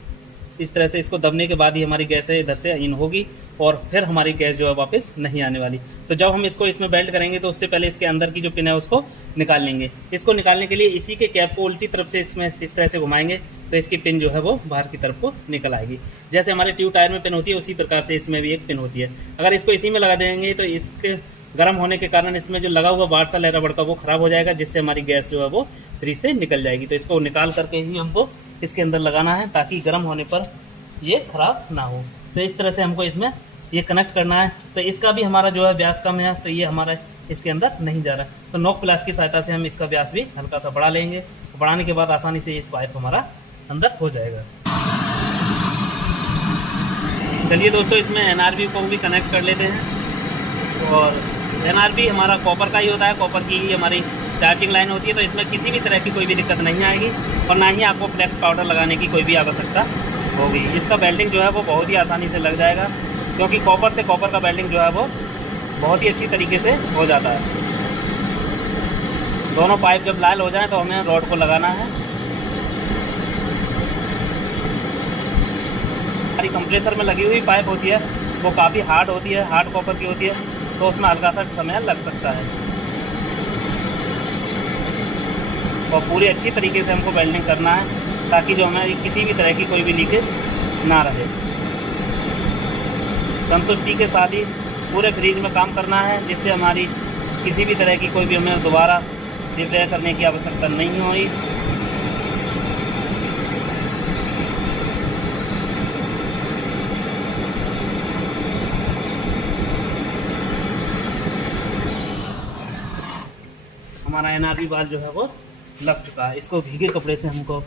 इस तरह से इसको दबने के बाद ही हमारी गैस है इधर से इन होगी और फिर हमारी गैस जो है वापस नहीं आने वाली। तो जब हम इसको इसमें बेल्ट करेंगे तो उससे पहले इसके अंदर की जो पिन है उसको निकाल लेंगे। इसको निकालने के लिए इसी के कैप को उल्टी तरफ से इसमें इस तरह से घुमाएंगे तो इसकी पिन जो है वो बाहर की तरफ को निकल आएगी। जैसे हमारे ट्यूब टायर में पिन होती है उसी प्रकार से इसमें भी एक पिन होती है। अगर इसको इसी में लगा देंगे तो इसके गर्म होने के कारण इसमें जो लगा हुआ बार सा रबड़ का वो खराब हो जाएगा, जिससे हमारी गैस जो है वो फ्रीज से निकल जाएगी। तो इसको निकाल करके ही हमको इसके अंदर लगाना है ताकि गर्म होने पर ये खराब ना हो। तो इस तरह से हमको इसमें ये कनेक्ट करना है। तो इसका भी हमारा जो है व्यास कम है, तो ये हमारा इसके अंदर नहीं जा रहा है। तो नॉक प्लास की सहायता से हम इसका व्यास भी हल्का सा बढ़ा लेंगे। बढ़ाने के बाद आसानी से इस पाइप हमारा अंदर हो जाएगा। चलिए दोस्तों, इसमें एनआरबी को भी कनेक्ट कर लेते हैं। और एनआरबी हमारा कॉपर का ही होता है, कॉपर की ही हमारी चार्जिंग लाइन होती है। तो इसमें किसी भी तरह की कोई भी दिक्कत नहीं आएगी और ना ही आपको फ्लेक्स पाउडर लगाने की कोई भी आवश्यकता होगी। इसका वेल्डिंग जो है वो बहुत ही आसानी से लग जाएगा, क्योंकि कॉपर से कॉपर का वेल्डिंग जो है वो बहुत ही अच्छी तरीके से हो जाता है। दोनों पाइप जब लाल हो जाए तो हमें रॉड को लगाना है। हमारी कंप्रेसर में लगी हुई पाइप होती है वो काफ़ी हार्ड होती है, हार्ड कॉपर की होती है, तो उसमें हल्का सा समय लग सकता है। और पूरी अच्छी तरीके से हमको वेल्डिंग करना है ताकि जो हमारी किसी भी तरह की कोई भी लीकेज ना रहे। संतुष्टि के साथ ही पूरे फ्रीज में काम करना है, जिससे हमारी किसी भी तरह की कोई भी हमें दोबारा रिपेयर करने की आवश्यकता नहीं होगी। हमारा एनआरबी बाल जो है वो लग चुका है। इसको भीगे कपड़े से हमको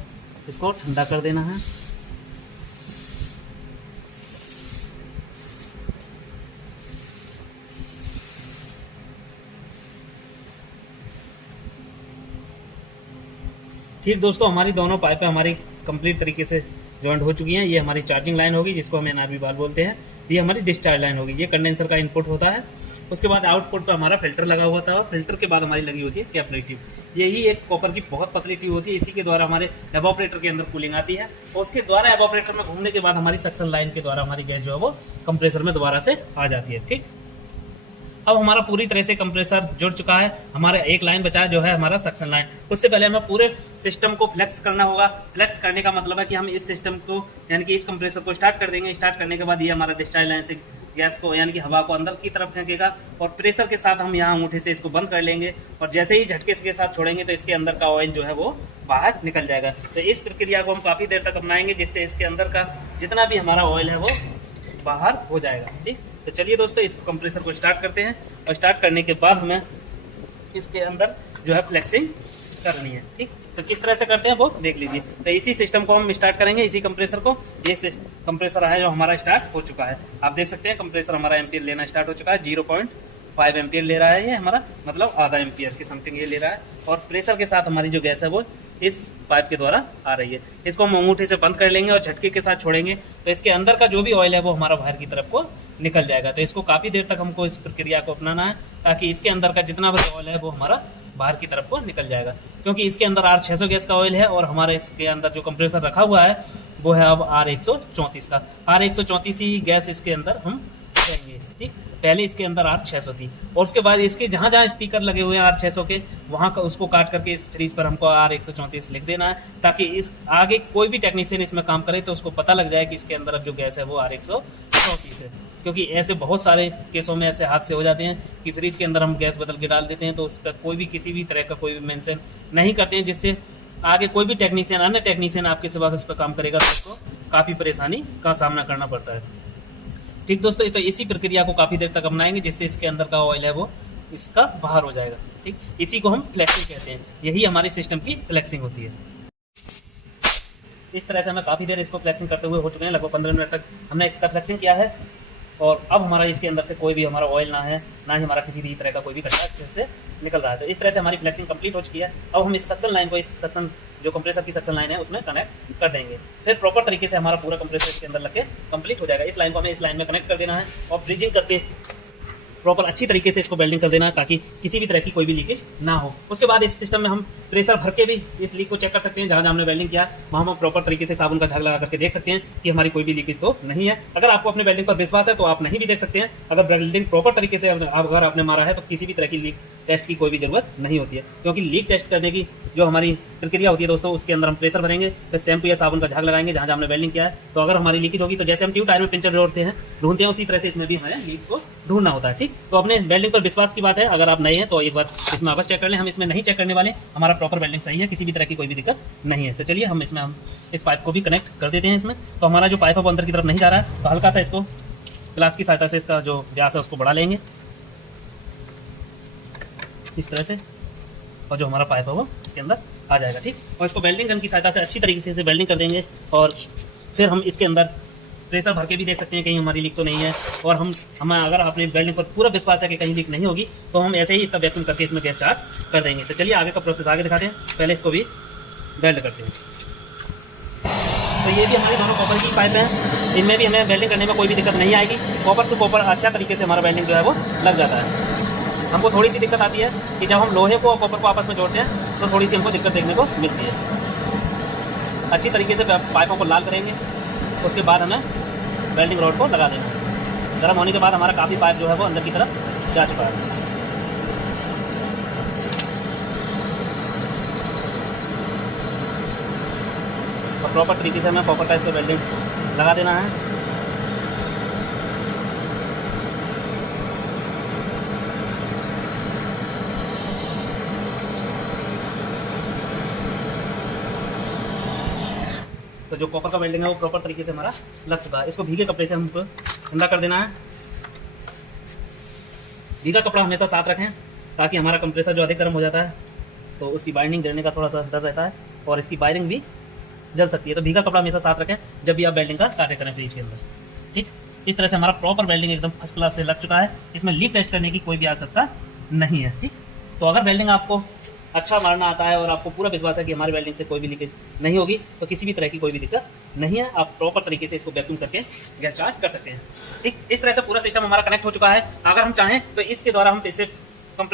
इसको ठंडा कर देना है। ठीक दोस्तों, हमारी दोनों पाइपें हमारी कंप्लीट तरीके से जॉइंट हो चुकी हैं। ये हमारी चार्जिंग लाइन होगी जिसको हम एनआरबी बाल बोलते हैं। ये हमारी डिस्चार्ज लाइन होगी। ये कंडेंसर का इनपुट होता है। उसके बाद आउटपुट पर हमारा फिल्टर लगा हुआ था और फिल्टर के बाद हमारी लगी होती है कैपिलरी ट्यूब। यही एक कॉपर की बहुत पतली ट्यूब होती है। इसी के द्वारा हमारे एवापोरेटर के अंदर कूलिंग आती है और उसके द्वारा एवापोरेटर में घूमने के बाद हमारी सक्शन लाइन के द्वारा हमारी गैस जो है वो कंप्रेसर में दोबारा से आ जाती है। ठीक, अब हमारा पूरी तरह से कंप्रेसर जुड़ चुका है। हमारा एक लाइन बचा है जो है हमारा सक्शन लाइन। उससे पहले हमें पूरे सिस्टम को फ्लेक्स करना होगा। फ्लेक्स करने का मतलब है कि हम इस सिस्टम को यानी कि इस कंप्रेसर को स्टार्ट कर देंगे। स्टार्ट करने के बाद ये हमारा डिस्चार्ज लाइन से गैस को यानी कि हवा को अंदर की तरफ फेंकेगा और प्रेशर के साथ हम यहाँ अंगूठे से इसको बंद कर लेंगे और जैसे ही झटके के साथ छोड़ेंगे तो इसके अंदर का ऑयल जो है वो बाहर निकल जाएगा। तो इस प्रक्रिया को हम काफ़ी देर तक अपनाएंगे, जिससे इसके अंदर का जितना भी हमारा ऑयल है वो बाहर हो जाएगा। ठीक, तो चलिए दोस्तों, इसको कंप्रेसर को स्टार्ट करते हैं और स्टार्ट करने के बाद हमें इसके अंदर जो है फ्लेक्सिंग करनी है। ठीक, तो किस तरह से करते हैं वो देख लीजिए। तो इसी सिस्टम को हम स्टार्ट करेंगे, इसी कंप्रेसर को। ये कंप्रेसर है जो हमारा स्टार्ट हो चुका है। आप देख सकते हैं कंप्रेसर हमारा एम्पियर लेना स्टार्ट हो चुका है। 0.5 एम्पियर ले रहा है ये हमारा, मतलब आधा एम्पियर की समथिंग ये ले रहा है। और प्रेशर के साथ हमारी जो गैस है वो इस पाइप के द्वारा आ रही है। इसको हम अंगूठे से बंद कर लेंगे और झटके के साथ छोड़ेंगे तो इसके अंदर का जो भी ऑयल है वो हमारा बाहर की तरफ को निकल जाएगा। तो इसको काफ़ी देर तक हमको इस प्रक्रिया को अपनाना है ताकि इसके अंदर का जितना भी ऑयल है वो हमारा बाहर की तरफ को निकल जाएगा। क्योंकि इसके अंदर R600 गैस का ऑयल है और हमारे इसके अंदर जो कंप्रेसर रखा हुआ है वो है अब R134 का। R134 ही गैस इसके अंदर हम देंगे। ठीक, पहले इसके अंदर R600 थी और उसके बाद इसके जहाँ जहाँ स्टिकर लगे हुए हैं R600 के वहाँ का उसको काट करके इस फ्रिज पर हमको R134 लिख देना है ताकि इस आगे कोई भी टेक्नीशियन इसमें काम करे तो उसको पता लग जाए कि इसके अंदर अब जो गैस है वो R134 है। क्योंकि ऐसे बहुत सारे केसों में ऐसे हादसे हो जाते हैं कि फ्रिज के अंदर हम गैस बदल के डाल देते हैं तो उस पर कोई भी किसी भी तरह का कोई भी मेंशन नहीं करते हैं, जिससे आगे कोई भी टेक्नीशियन अन्य टेक्नीशियन आपके सिवा उस पर काम करेगा तो उसको काफ़ी परेशानी का सामना करना पड़ता है। ठीक दोस्तों, तो इसी प्रक्रिया को काफ़ी देर तक अपनाएंगे जिससे इसके अंदर का ऑयल है वो इसका बाहर हो जाएगा। ठीक, इसी को हम फ्लेक्सिंग कहते हैं। यही हमारे सिस्टम की फ्लेक्सिंग होती है। इस तरह से हमें काफ़ी देर इसको फ्लेक्सिंग करते हुए हो चुके हैं, लगभग 15 मिनट तक हमने इसका फ्लेक्सिंग किया है। और अब हमारा इसके अंदर से कोई भी हमारा ऑयल ना है, ना ही हमारा किसी भी तरह का कोई भी कचरा से निकल रहा है। तो इस तरह से हमारी फ्लेक्सिंग कंप्लीट हो चुकी है। अब हम इस सक्शन लाइन को, इस सक्शन जो कंप्रेसर की सक्शन लाइन है उसमें कनेक्ट कर देंगे। फिर प्रॉपर तरीके से हमारा पूरा कंप्रेसर इसके अंदर लग के कंप्लीट हो जाएगा। इस लाइन को हमें इस लाइन में कनेक्ट कर देना है और ब्रिजिंग करके प्रॉपर अच्छी तरीके से इसको वेल्डिंग कर देना है ताकि किसी भी तरह की कोई भी लीकेज ना हो। उसके बाद इस सिस्टम में हम प्रेशर भर के भी इस लीक को चेक कर सकते हैं। जहाँ हमने वेल्डिंग किया वहाँ हम प्रॉपर तरीके से साबुन का झाग लगा करके देख सकते हैं कि हमारी कोई भी लीकेज तो नहीं है। अगर आपको अपने वेल्डिंग पर विश्वास है तो आप नहीं भी देख सकते हैं। अगर वेल्डिंग प्रॉपर तरीके से अगर आपने मारा है तो किसी भी तरह की लीक टेस्ट की कोई भी जरूरत नहीं होती है, क्योंकि लीक टेस्ट करने की जो हमारी प्रक्रिया होती है दोस्तों, उसके अंदर हम प्रेशर भरेंगे, फिर शैम्पू या साबुन का झाग लगाएंगे जहाँ हमने वेल्डिंग किया है। तो अगर हमारी लीकेज होगी तो जैसे हम ट्यूब टायर में पिंचर जोड़ते हैं ढूंढते हैं, उसी तरह से इसमें भी हमें लीक को ढूंढना होता है। ठीक, तो अपने वेल्डिंग पर विश्वास की बात है। अगर आप नए हैं तो एक बार इसमें अवश्य चेक कर लें। हम इसमें नहीं चेक करने वाले, हमारा प्रॉपर वेल्डिंग सही है, किसी भी तरह की कोई भी दिक्कत नहीं है। तो चलिए हम इस पाइप को भी कनेक्ट कर देते हैं इसमें। तो हमारा जो पाइप है वो अंदर की तरफ नहीं जा रहा है, तो हल्का सा इसको ग्लास की सहायता से इसका जो व्यास है उसको बढ़ा लेंगे इस तरह से, और जो हमारा पाइप है वो इसके अंदर आ जाएगा। ठीक, और इसको वेल्डिंग गन की सहायता से अच्छी तरीके से वेल्डिंग कर देंगे, और फिर हम इसके अंदर प्रेशर भर के भी देख सकते हैं कहीं हमारी लीक तो नहीं है। और हमें अगर अपने वेल्डिंग पर पूरा विश्वास है कि कहीं लीक नहीं होगी तो हम ऐसे ही इसका वैक्यूम करके इसमें गैस चार्ज कर देंगे। तो चलिए आगे का प्रोसेस आगे दिखाते हैं। पहले इसको भी वेल्ड करते हैं। तो ये भी हमारी दोनों कॉपर की पाइप हैं, इनमें भी हमें वेल्डिंग करने में कोई भी दिक्कत नहीं आएगी। कॉपर टू कॉपर अच्छा तरीके से हमारा वेल्डिंग जो है वो लग जाता है। हमको थोड़ी सी दिक्कत आती है कि जब हम लोहे को और कॉपर को आपस में जोड़ते हैं तो थोड़ी सी हमको दिक्कत देखने को मिलती है। अच्छी तरीके से पाइपों को लाल करेंगे, उसके बाद हमें वेल्डिंग रॉड को लगा देना है। गर्म होने के बाद हमारा काफ़ी पाइप जो है वो अंदर की तरफ जा चुका है। और प्रॉपर तरीके से हमें कॉपर का इस पर वेल्डिंग लगा देना है। तो जो कॉपर का वेल्डिंग है वो प्रॉपर तरीके से हमारा लग चुका है। इसको भीगे कपड़े से हमको ठंडा कर देना है। भीगा कपड़ा हमेशा साथ रखें ताकि हमारा कंप्रेसर जो अधिक गर्म हो जाता है तो उसकी बाइंडिंग जलने का थोड़ा सा डर रहता है और इसकी वायरिंग भी जल सकती है। तो भीगा कपड़ा हमेशा साथ रखें जब भी आप वेल्डिंग का कार्य करें फ्रिज के अंदर। ठीक, इस तरह से हमारा प्रॉपर वेल्डिंग एकदम फर्स्ट क्लास से लग चुका है। इसमें लीक टेस्ट करने की कोई भी आवश्यकता नहीं है। ठीक, तो अगर वेल्डिंग आपको अच्छा मारना आता है और आपको पूरा विश्वास है कि हमारी वेल्डिंग से कोई भी लीकेज नहीं होगी तो किसी भी तरह की कोई भी दिक्कत नहीं है। आप प्रॉपर तरीके से इसको वैक्यूम करके गैस चार्ज कर सकते हैं। ठीक, इस तरह से पूरा सिस्टम हमारा कनेक्ट हो चुका है। अगर हम चाहें तो इसके द्वारा हम इसे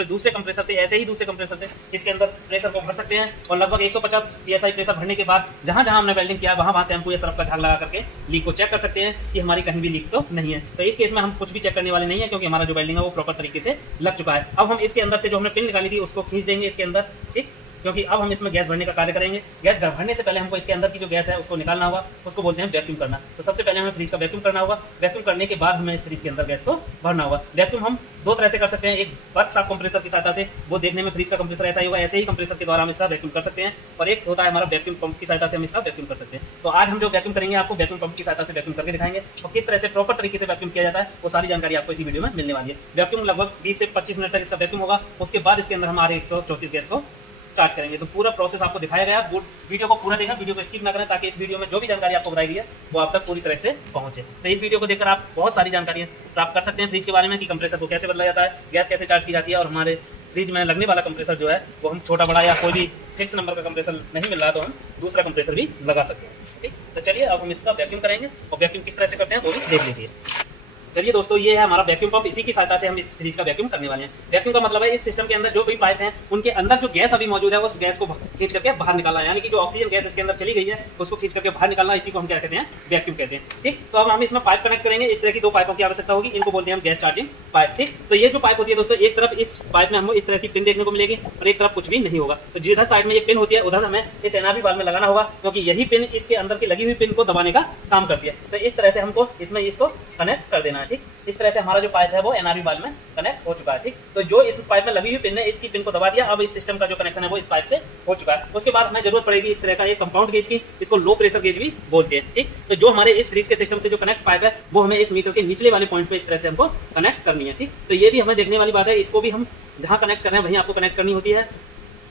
दूसरे कंप्रेसर से ऐसे ही दूसरे कंप्रेसर से इसके अंदर प्रेशर को भर सकते हैं और लगभग 150 psi प्रेशर भरने के बाद जहां जहां हमने वेल्डिंग किया वहां शैम्पू या सरफ का झाग लगा करके लीक को चेक कर सकते हैं कि हमारी कहीं भी लीक तो नहीं है। तो इस केस में हम कुछ भी चेक करने वाले नहीं है क्योंकि हमारा जो वेल्डिंग है वो प्रॉपर तरीके से लग चुका है। अब हम इसके अंदर से जो हमने पिन निकाली थी उसको खींच देंगे इसके अंदर। ठीक, क्योंकि अब हम इसमें गैस भरने का कार्य करेंगे। गैस भरने से पहले हमको इसके अंदर की जो गैस है उसको निकालना होगा, उसको बोलते हैं वैक्यूम करना। तो सबसे पहले हमें फ्रिज का वैक्यूम करना होगा। वैक्यूम करने के बाद हमें इस फ्रिज के अंदर गैस को भरना होगा। वैक्यूम हम दो तरह से कर सकते हैं, एक बर्क साफ कंप्रेसर की सहायता से, वो देखने में फ्रिज का कंप्रेसर ऐसा ही होगा, ऐसे ही कंप्रेसर के द्वारा हम इसका वैक्यूम कर सकते हैं, और एक होता है हमारा वैक्यूम पंप की सहायता से हम इसका वैक्यूम कर सकते हैं। तो आज हम जो वैक्यूम करेंगे आपको वैक्यूम पंप की सहायता से वैक्यूम करके दिखाएंगे और किस तरह से प्रॉपर तरीके से वैक्यूम किया जाता है वो सारी जानकारी आपको इसी वीडियो में मिलने वाली है। वैक्यूम लगभग 20 से 25 मिनट तक इसका वैक्यूम होगा। उसके बाद इसके अंदर हमारे 134 गैस को चार्ज करेंगे। तो पूरा प्रोसेस आपको दिखाया गया। वीडियो को पूरा देखा, वीडियो को स्किप ना करें ताकि इस वीडियो में जो भी जानकारी आपको बताई गई है वो आप तक पूरी तरह से पहुंचे। तो इस वीडियो को देखकर आप बहुत सारी जानकारी प्राप्त कर सकते हैं फ्रिज के बारे में कि कंप्रेसर को कैसे बदला जाता है, गैस कैसे चार्ज की जाती है, और हमारे फ्रिज में लगने वाला कंप्रेसर जो है वो हम छोटा बड़ा या कोई भी फिक्स नंबर का कंप्रेसर नहीं मिल रहा तो हम दूसरा कंप्रेसर भी लगा सकते हैं। ठीक, तो चलिए अब हम इसका वैक्यूम करेंगे और वैक्यूम किस तरह से करते हैं वो भी देख लीजिए। चलिए दोस्तों, ये है हमारा वैक्यूम पंप। इसी की सहायता से हम इस फ्रिज का वैक्यूम करने वाले हैं। वैक्यूम का मतलब है इस सिस्टम के अंदर जो भी पाइप हैं उनके अंदर जो गैस अभी मौजूद है उस गैस को खींच करके बाहर निकालना है, यानी कि जो ऑक्सीजन गैस इसके अंदर चली गई है उसको खींच करके बाहर निकालना, इसी को हम क्या कहते हैं, वैक्यूम कहते हैं। ठीक, तो अब हम इसमें पाइप कनेक्ट करेंगे। इस तरह की दो पाइपों की आवश्यकता होगी, इनको बोलते हैं हम गैस चार्जिंग पाइप। ठीक, तो ये जो पाइप होती है दोस्तों, एक तरफ इस पाइप में हमको इस तरह की पिन देखने को मिलेगी और एक तरफ कुछ भी नहीं होगा। तो जिधर साइड में ये पिन होती है उधर हमें इस एनआरवी वाल्व में लगाना होगा, क्योंकि यही पिन इसके अंदर की लगी हुई पिन को दबाने का काम करती है। तो इस तरह से हमको इसमें इसको कनेक्ट कर देना है। ठीक, इस तरह से हमारा जो पाइप है वो एनआरवी वाल्व में कनेक्ट हो चुका है। ठीक, तो जो इस पाइप में लगी हुई पिन है इसकी पिन को दबा दिया। अब इस सिस्टम का जो कनेक्शन है वो इस पाइप से हो चुका है। उसके बाद हमें जरूरत पड़ेगी इस तरह का एक कंपाउंड गेज की, इसको लो प्रेशर गेज भी बोलते हैं। ठीक, तो जो हमारे इस फ्रिज के सिस्टम से जो कनेक्ट पाइप है वो हमें इस मीटर के निचले वाले पॉइंट पे इस तरह से हमको कनेक्ट करनी है। ठीक, तो ये भी हमें देखने वाली बात है। इसको भी हम जहां कनेक्ट कर रहे हैं वहीं आपको कनेक्ट करनी होती है।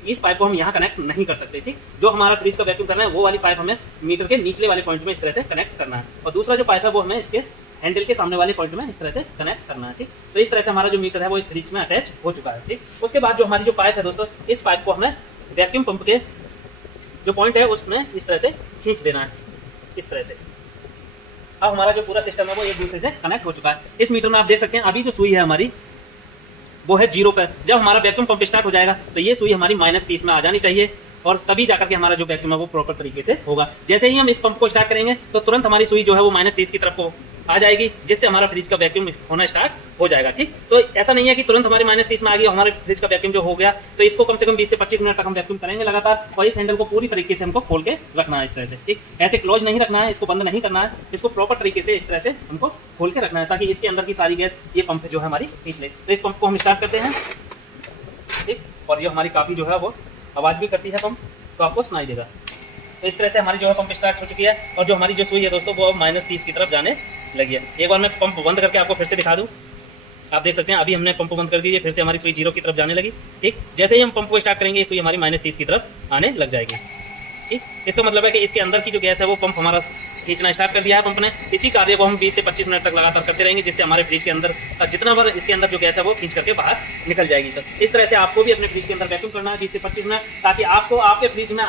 इस पाइप को हम यहाँ कनेक्ट नहीं कर सकते। ठीक, जो हमारा फ्रिज का वैक्यूम करना है वो वाली पाइप हमें मीटर के निचले वाले पॉइंट में इस तरह से कनेक्ट करना है, और दूसरा जो पाइप है वो हमें इसके हैंडल के सामने वाले पॉइंट में इस तरह से कनेक्ट करना है। ठीक, तो इस तरह से हमारा जो मीटर है वो इस फ्रिज में अटैच हो चुका है। ठीक, उसके बाद जो हमारी जो पाइप है दोस्तों, इस पाइप को हमें वैक्यूम पंप के जो पॉइंट है उसमें इस तरह से खींच देना है, इस तरह से। अब हमारा जो पूरा सिस्टम है वो एक दूसरे से कनेक्ट हो चुका है। इस मीटर में आप देख सकते हैं अभी जो सुई है हमारी वो है 0 पर। जब हमारा वैक्यूम पंप स्टार्ट हो जाएगा तो ये सुई हमारी -30 में आ जानी चाहिए और तभी जाकर के हमारा जो वैक्यूम है वो प्रॉपर तरीके से होगा। जैसे ही हम इस पंप को स्टार्ट करेंगे तो तुरंत हमारी सुई जो है वो -30 की तरफ को आ जाएगी, जिससे हमारा फ्रिज का वैक्यूम होना स्टार्ट हो जाएगा। ठीक, तो ऐसा नहीं है कि तुरंत हमारी -30 में आ गई हमारे फ्रिज का वैक्यूम जो हो गया, तो इसको कम से कम 20 से 25 मिनट तक हम वैक्यूम करेंगे लगातार। और इस हैंडल को पूरी तरीके से हमको खोल के रखना है इस तरह से। ठीक, ऐसे क्लोज नहीं रखना है, इसको बंद नहीं करना है, इसको प्रॉपर तरीके से इस तरह से हमको खोल के रखना है ताकि इसके अंदर की सारी गैस ये पंप जो है हमारी खींच ले। तो इस पंप को हम स्टार्ट करते हैं। ठीक, और ये हमारी काफी जो है वो आवाज भी करती है पंप, तो आपको सुनाई देगा। तो इस तरह से हमारी जो है पंप स्टार्ट हो चुकी है और जो हमारी जो सुई है दोस्तों वो -30 की तरफ जाने लगी है। एक बार मैं पंप बंद करके आपको फिर से दिखा दूं। आप देख सकते हैं अभी हमने पंप बंद कर दीजिए, फिर से हमारी सुई 0 की तरफ जाने लगी। ठीक, जैसे ही हम पंप को स्टार्ट करेंगे ये सुई हमारी -30 की तरफ आने लग जाएगी। ठीक, इसका मतलब है कि इसके अंदर की जो गैस है वो पंप हमारा खींचना स्टार्ट कर दिया है पंप ने। इसी कार्य को हम 20 से 25 मिनट तक लगातार करते रहेंगे, जिससे हमारे फ्रिज के अंदर का जितना बार इसके अंदर जो गैस है वो खींच करके बाहर निकल जाएगी। तो इस तरह से आपको भी अपने फ्रिज के अंदर वैक्यूम करना है 20 से 25 मिनट, ताकि आपको आपके फ्रिज में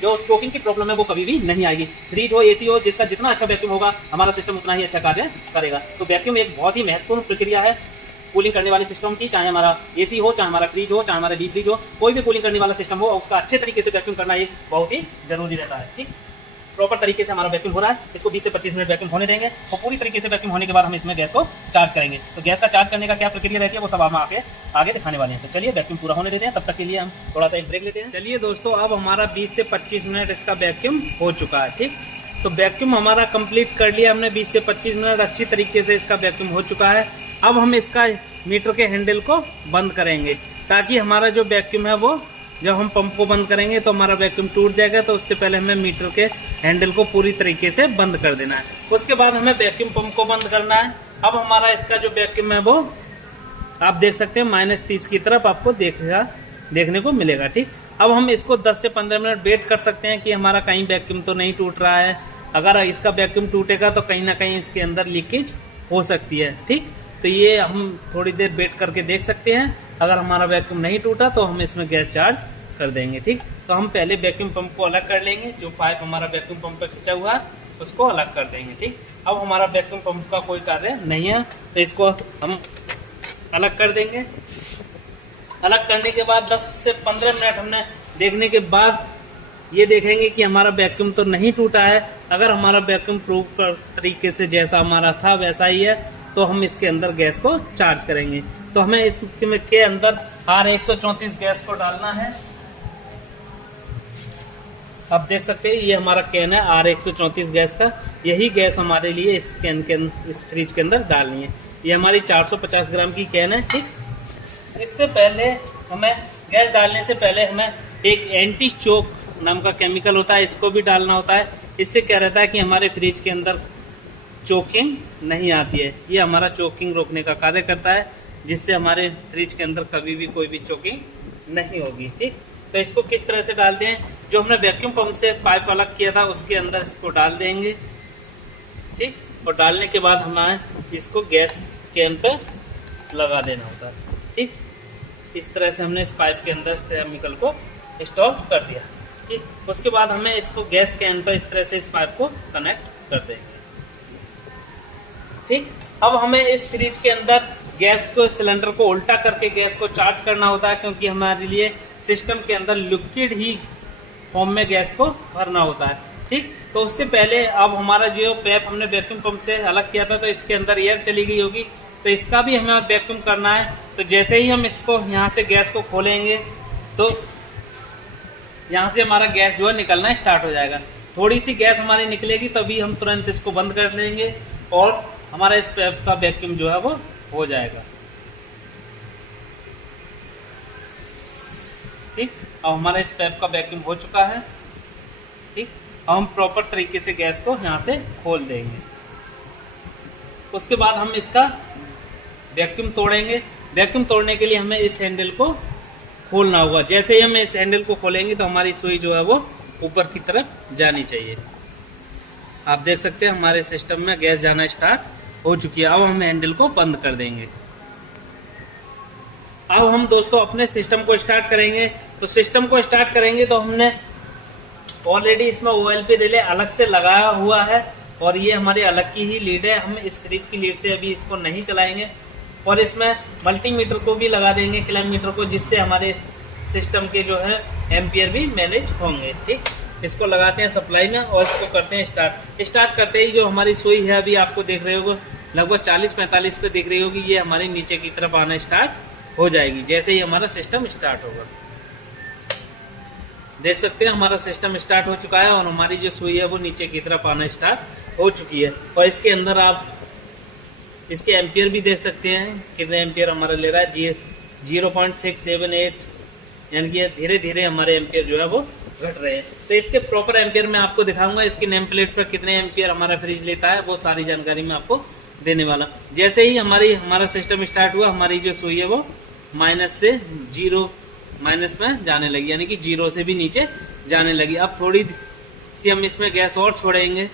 जो चोकिंग की प्रॉब्लम है वो कभी भी नहीं आएगी। फ्रिज हो, एसी हो, जिसका जितना अच्छा वैक्यूम होगा हमारा सिस्टम उतना ही अच्छा कार्य करेगा। तो वैक्यूम एक बहुत ही महत्वपूर्ण प्रक्रिया है कूलिंग करने वाले सिस्टम की, चाहे हमारा एसी हो, चाहे हमारा फ्रिज हो, चाहे हमारा डीप फ्रिज हो, कोई भी कूलिंग करने वाला सिस्टम हो, उसका अच्छे तरीके से वैक्यूम करना ये बहुत ही जरूरी रहता है। ठीक, प्रॉपर तरीके से हमारा वैक्यूम हो रहा है, इसको 20 से 25 मिनट वैक्यूम होने देंगे और पूरी तरीके से वैक्यूम होने के बाद हम इसमें गैस को चार्ज करेंगे। तो गैस का चार्ज करने का क्या प्रक्रिया रहती है वो सब हम आगे दिखाने वाले हैं। तो चलिए वैक्यूम पूरा होने देते हैं, तब तक के लिए हम थोड़ा सा एक ब्रेक लेते हैं। चलिए दोस्तों, अब हमारा 20 से 25 मिनट इसका वैक्यूम हो चुका है। ठीक, तो वैक्यूम हमारा कंप्लीट कर लिया हमने, 20 से 25 मिनट अच्छी तरीके से इसका वैक्यूम हो चुका है। अब हम इसका मीटर के हैंडल को बंद करेंगे ताकि हमारा जो वैक्यूम है वो, जब हम पंप को बंद करेंगे तो हमारा वैक्यूम टूट जाएगा। तो उससे पहले हमें मीटर के हैंडल को पूरी तरीके से बंद कर देना है। उसके बाद हमें वैक्यूम पंप को बंद करना है। अब हमारा इसका जो वैक्यूम है वो आप देख सकते हैं -30 की तरफ आपको देखने को मिलेगा। ठीक, अब हम इसको 10 से 15 मिनट वेट कर सकते हैं कि हमारा कहीं वैक्यूम तो नहीं टूट रहा है। अगर इसका वैक्यूम टूटेगा तो कहीं ना कहीं इसके अंदर लीकेज हो सकती है। ठीक, तो ये हम थोड़ी देर वेट करके देख सकते हैं। अगर हमारा वैक्यूम नहीं टूटा तो हम इसमें गैस चार्ज कर देंगे। ठीक, तो हम पहले वैक्यूम पंप को अलग कर लेंगे, जो पाइप हमारा वैक्यूम पंप पे खिंचा हुआ है उसको अलग कर देंगे। ठीक, अब हमारा वैक्यूम पंप का कोई कार्य नहीं है तो इसको हम अलग कर देंगे। अलग करने के बाद 10 से 15 मिनट हमने देखने के बाद ये देखेंगे कि हमारा वैक्यूम तो नहीं टूटा है। अगर हमारा वैक्यूम प्रॉपर तरीके से जैसा हमारा था वैसा ही है तो हम इसके अंदर गैस को चार्ज करेंगे। तो हमें इसके अंदर R134 गैस को डालना है। आप देख सकते हैं ये हमारा कैन है R134 गैस का। यही गैस हमारे लिए इस कैन के इस फ्रिज के अंदर डालनी है। ये हमारी 450 ग्राम की कैन है। ठीक, इससे पहले हमें गैस डालने से पहले हमें एक एंटी चोक नाम का केमिकल होता है, इसको भी डालना होता है। इससे क्या रहता है कि हमारे फ्रिज के अंदर चोकिंग नहीं आती है। ये हमारा चोकिंग रोकने का कार्य करता है, जिससे हमारे फ्रिज के अंदर कभी भी कोई भी चोकिंग नहीं होगी। ठीक, तो इसको किस तरह से डालते हैं, जो हमने वैक्यूम पंप से पाइप अलग किया था उसके अंदर इसको डाल देंगे। ठीक, और डालने के बाद हमें इसको गैस कैन पे लगा देना होता है। ठीक, इस तरह से हमने इस पाइप के अंदर इस केमिकल को इंस्टॉल कर दिया। ठीक, उसके बाद हमें इसको गैस कैन पर इस तरह से इस पाइप को कनेक्ट कर देंगे। ठीक, अब हमें इस फ्रिज के अंदर गैस को सिलेंडर को उल्टा करके गैस को चार्ज करना होता है, क्योंकि हमारे लिए सिस्टम के अंदर लिक्विड ही फॉर्म में गैस को भरना होता है। ठीक, तो उससे पहले अब हमारा जो पैप हमने वैक्यूम पंप से अलग किया था तो इसके अंदर एयर चली गई होगी, तो इसका भी हमें वैक्यूम करना है। तो जैसे ही हम इसको यहाँ से गैस को खोलेंगे तो यहाँ से हमारा गैस जो है निकलना स्टार्ट हो जाएगा। थोड़ी सी गैस हमारी निकलेगी तभी हम तुरंत इसको बंद कर देंगे और हमारा इस पैप का वैक्यूम जो है वो हो जाएगा। ठीक, अब हमारा इस पैप का वैक्यूम हो चुका है। ठीक, अब हम प्रॉपर तरीके से गैस को यहाँ से खोल देंगे। उसके बाद हम इसका वैक्यूम तोड़ेंगे। वैक्यूम तोड़ने के लिए हमें इस हैंडल को खोलना होगा। जैसे ही हम इस हैंडल को खोलेंगे तो हमारी सुई जो है वो ऊपर की तरफ जानी चाहिए। आप देख सकते हैं हमारे सिस्टम में गैस जाना स्टार्ट हो चुकी है। अब हम हैंडल को बंद कर देंगे। अब हम दोस्तों अपने सिस्टम को स्टार्ट करेंगे। तो सिस्टम को स्टार्ट करेंगे तो हमने ऑलरेडी इसमें OLP रिले अलग से लगाया हुआ है और ये हमारी अलग की ही लीड है। हम इस फ्रिज की लीड से अभी इसको नहीं चलाएंगे। और इसमें मल्टीमीटर को भी लगा देंगे, किलोमीटर को, जिससे हमारे सिस्टम के जो है एम्पियर भी मैनेज होंगे। ठीक, इसको लगाते हैं सप्लाई में और इसको करते हैं स्टार्ट। स्टार्ट करते ही जो हमारी सुई है अभी आपको देख रहे हो लगभग 40-45 पे दिख रही होगी, ये हमारे नीचे की तरफ आना स्टार्ट हो जाएगी जैसे ही हमारा सिस्टम स्टार्ट होगा। देख सकते हैं हमारा सिस्टम स्टार्ट हो चुका है और हमारी जो सुई है वो नीचे की तरफ आना स्टार्ट हो चुकी है। और इसके अंदर आप इसके एम्पियर भी देख सकते हैं कितने एम्पियर हमारा ले रहा है, 0.678, यानी कि धीरे धीरे हमारे एम्पियर जो है वो घट रहे हैं। तो इसके प्रॉपर एम्पियर मैं आपको दिखाऊंगा, इसकी नेम प्लेट पर कितने एम्पियर हमारा फ्रिज लेता है वो सारी जानकारी मैं आपको देने वाला। जैसे ही हमारा सिस्टम स्टार्ट हुआ, हमारी जो सुई है वो माइनस से 0 माइनस में जाने लगी, यानी कि 0 से भी नीचे जाने लगी। अब थोड़ी सी हम इसमें गैस और छोड़ेंगे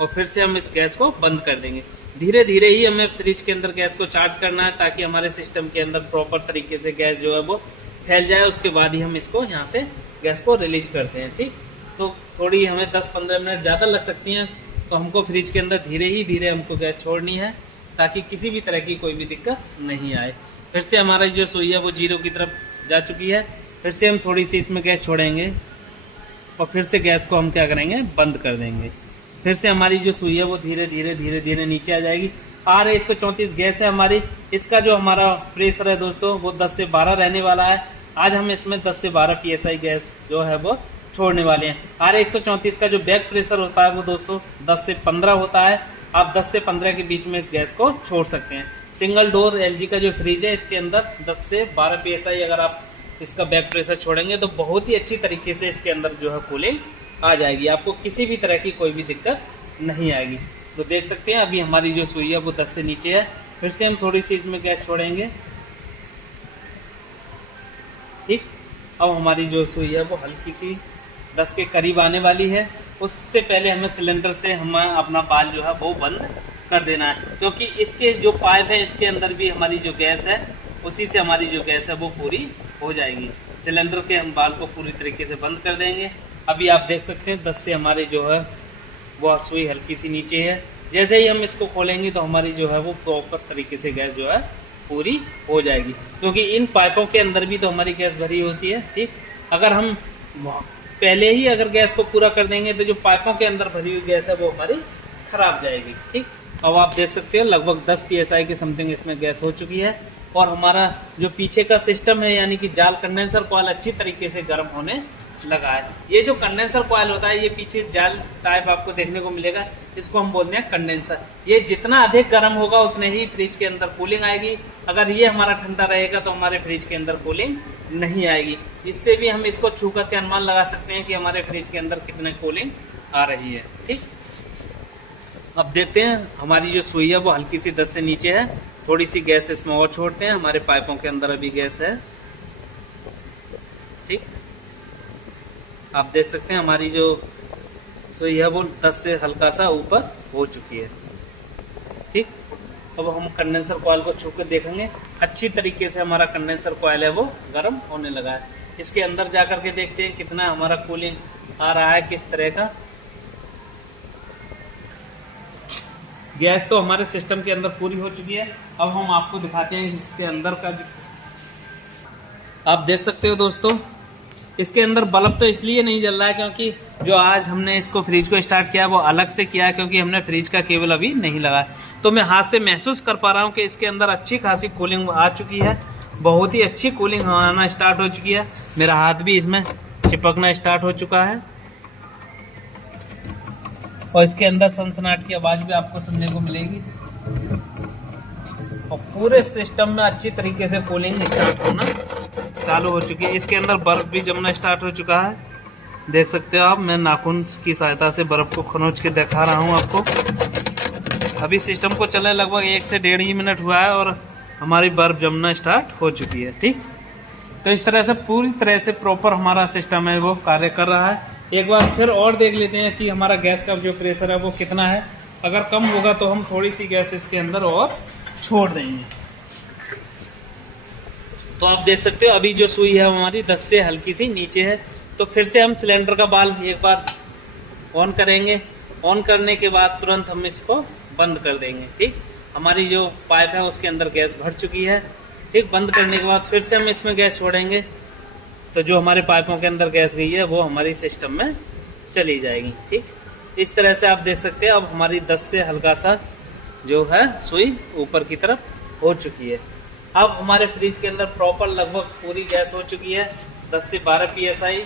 और फिर से हम इस गैस को बंद कर देंगे। धीरे धीरे ही हमें फ्रिज के अंदर गैस को चार्ज करना है ताकि हमारे सिस्टम के अंदर प्रॉपर तरीके से गैस जो है वो फैल जाए। उसके बाद ही हम इसको यहाँ से गैस को रिलीज करते हैं। ठीक, तो थोड़ी हमें 10-15 मिनट ज़्यादा लग सकती हैं, तो हमको फ्रिज के अंदर धीरे हमको गैस छोड़नी है ताकि किसी भी तरह की कोई भी दिक्कत नहीं आए। फिर से हमारी जो सुई है वो 0 की तरफ जा चुकी है। फिर से हम थोड़ी सी इसमें गैस छोड़ेंगे और फिर से गैस को हम क्या करेंगे, बंद कर देंगे। फिर से हमारी जो सुई है वो धीरे धीरे नीचे आ जाएगी। R134 गैस है हमारी। इसका जो हमारा प्रेशर है दोस्तों वो 10 से 12 रहने वाला है। आज हम इसमें 10 से 12 PSI गैस जो है वो छोड़ने वाले हैं। R134 का जो बैक प्रेशर होता है वो दोस्तों 10 से 15 होता है। आप 10 से 15 के बीच में इस गैस को छोड़ सकते हैं। सिंगल डोर LG का जो फ्रिज है इसके अंदर 10 से 12 PSI अगर आप इसका बैक प्रेशर छोड़ेंगे तो बहुत ही अच्छी तरीके से इसके अंदर जो है कूलिंग आ जाएगी। आपको किसी भी तरह की कोई भी दिक्कत नहीं आएगी। तो देख सकते हैं अभी हमारी जो सुई है वो 10 से नीचे है। फिर से हम थोड़ी सी इसमें गैस छोड़ेंगे। ठीक, अब हमारी जो सुई है वो हल्की सी 10 के करीब आने वाली है। उससे पहले हमें सिलेंडर से हम अपना बाल जो है वो बंद कर देना है, क्योंकि इसके जो पाइप है इसके अंदर भी हमारी जो गैस है उसी से हमारी जो गैस है वो पूरी हो जाएगी। सिलेंडर के हम बाल को पूरी तरीके से बंद कर देंगे। अभी आप देख सकते हैं 10 से हमारे जो है वो सुई हल्की सी नीचे है। जैसे ही हम इसको खोलेंगे तो हमारी जो है वो प्रॉपर तरीके से गैस जो है पूरी हो जाएगी, क्योंकि इन पाइपों के अंदर भी तो हमारी गैस भरी होती है। ठीक, अगर हम पहले ही अगर गैस को पूरा कर देंगे तो जो पाइपों के अंदर भरी हुई गैस है वो हमारी खराब जाएगी। ठीक, अब आप देख सकते हैं लगभग 10 PSI के समथिंग इसमें गैस हो चुकी है और हमारा जो पीछे का सिस्टम है यानी कि जाल कंडेंसर कॉइल अच्छी तरीके से गर्म होने लगा है। ये जो कंडेंसर कॉइल होता है ये पीछे जाल टाइप आपको देखने को मिलेगा, इसको हम बोलते हैं कंडेंसर। ये जितना अधिक गर्म होगा उतने ही फ्रिज के अंदर कूलिंग आएगी। अगर ये हमारा ठंडा रहेगा तो हमारे फ्रिज के अंदर कूलिंग नहीं आएगी। इससे भी हम इसको छू करके अनुमान लगा सकते हैं कि हमारे फ्रिज के अंदर कितने कूलिंग आ रही है। ठीक, अब देखते हैं हमारी जो सुई है वो हल्की सी 10 से नीचे है। थोड़ी सी गैस इसमें और छोड़ते हैं, हमारे पाइपों के अंदर अभी गैस है। ठीक, आप देख सकते हैं हमारी जो सुई है वो 10 से हल्का सा ऊपर हो चुकी है। ठीक, अब हम कंडेंसर कॉइल को छू कर देखेंगे। अच्छी तरीके से हमारा कंडेंसर कॉइल है वो गर्म होने लगा है। इसके अंदर जाकर के देखते हैं कितना हमारा कूलिंग आ रहा है, किस तरह का। गैस तो हमारे सिस्टम के अंदर पूरी हो चुकी है। अब हम आपको दिखाते हैं इसके अंदर का जो आप देख सकते हो दोस्तों, इसके अंदर बल्ब तो इसलिए नहीं जल रहा है क्योंकि जो आज हमने इसको फ्रिज को स्टार्ट किया वो अलग से किया है, क्योंकि हमने फ्रिज का केबल अभी नहीं लगाया। तो मैं हाथ से महसूस कर पा रहा हूँ कि इसके अंदर अच्छी खासी कूलिंग आ चुकी है। बहुत ही अच्छी कूलिंग आना स्टार्ट हो चुकी है। मेरा हाथ भी इसमें चिपकना स्टार्ट हो चुका है और इसके अंदर सनसनाहट की आवाज़ भी आपको सुनने को मिलेगी और पूरे सिस्टम में अच्छी तरीके से कूलिंग स्टार्ट होना चालू हो चुकी है। इसके अंदर बर्फ भी जमना स्टार्ट हो चुका है। देख सकते हो आप, मैं नाखून की सहायता से बर्फ को खरोंच के दिखा रहा हूँ आपको। अभी सिस्टम को चलने लगभग 1 से 1.5 ही मिनट हुआ है और हमारी बर्फ जमना स्टार्ट हो चुकी है। ठीक, तो इस तरह से पूरी तरह से प्रॉपर हमारा सिस्टम है वो कार्य कर रहा है। एक बार फिर और देख लेते हैं कि हमारा गैस का जो प्रेशर है वो कितना है। अगर कम होगा तो हम थोड़ी सी गैस इसके अंदर और छोड़ देंगे। तो आप देख सकते हो अभी जो सुई है हमारी 10 से हल्की सी नीचे है। तो फिर से हम सिलेंडर का बाल एक बार ऑन करेंगे। ऑन करने के बाद तुरंत हम इसको बंद कर देंगे। ठीक, हमारी जो पाइप है उसके अंदर गैस भर चुकी है। ठीक, बंद करने के बाद फिर से हम इसमें गैस छोड़ेंगे तो जो हमारे पाइपों के अंदर गैस गई है वो हमारी सिस्टम में चली जाएगी। ठीक, इस तरह से आप देख सकते हैं अब हमारी 10 से हल्का सा जो है सुई ऊपर की तरफ हो चुकी है। अब हमारे फ्रिज के अंदर प्रॉपर लगभग पूरी गैस हो चुकी है 10 से 12 PSI,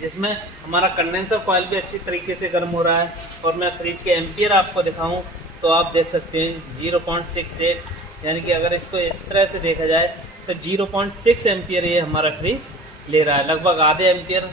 जिसमें हमारा कंडेंसर कॉइल भी अच्छी तरीके से गर्म हो रहा है। और मैं फ्रिज के एम्पियर आपको दिखाऊं तो आप देख सकते हैं 0.68, यानी कि अगर इसको इस तरह से देखा जाए तो 0.6 एम्पियर ये हमारा फ्रिज ले रहा है, लगभग आधे एम्पियर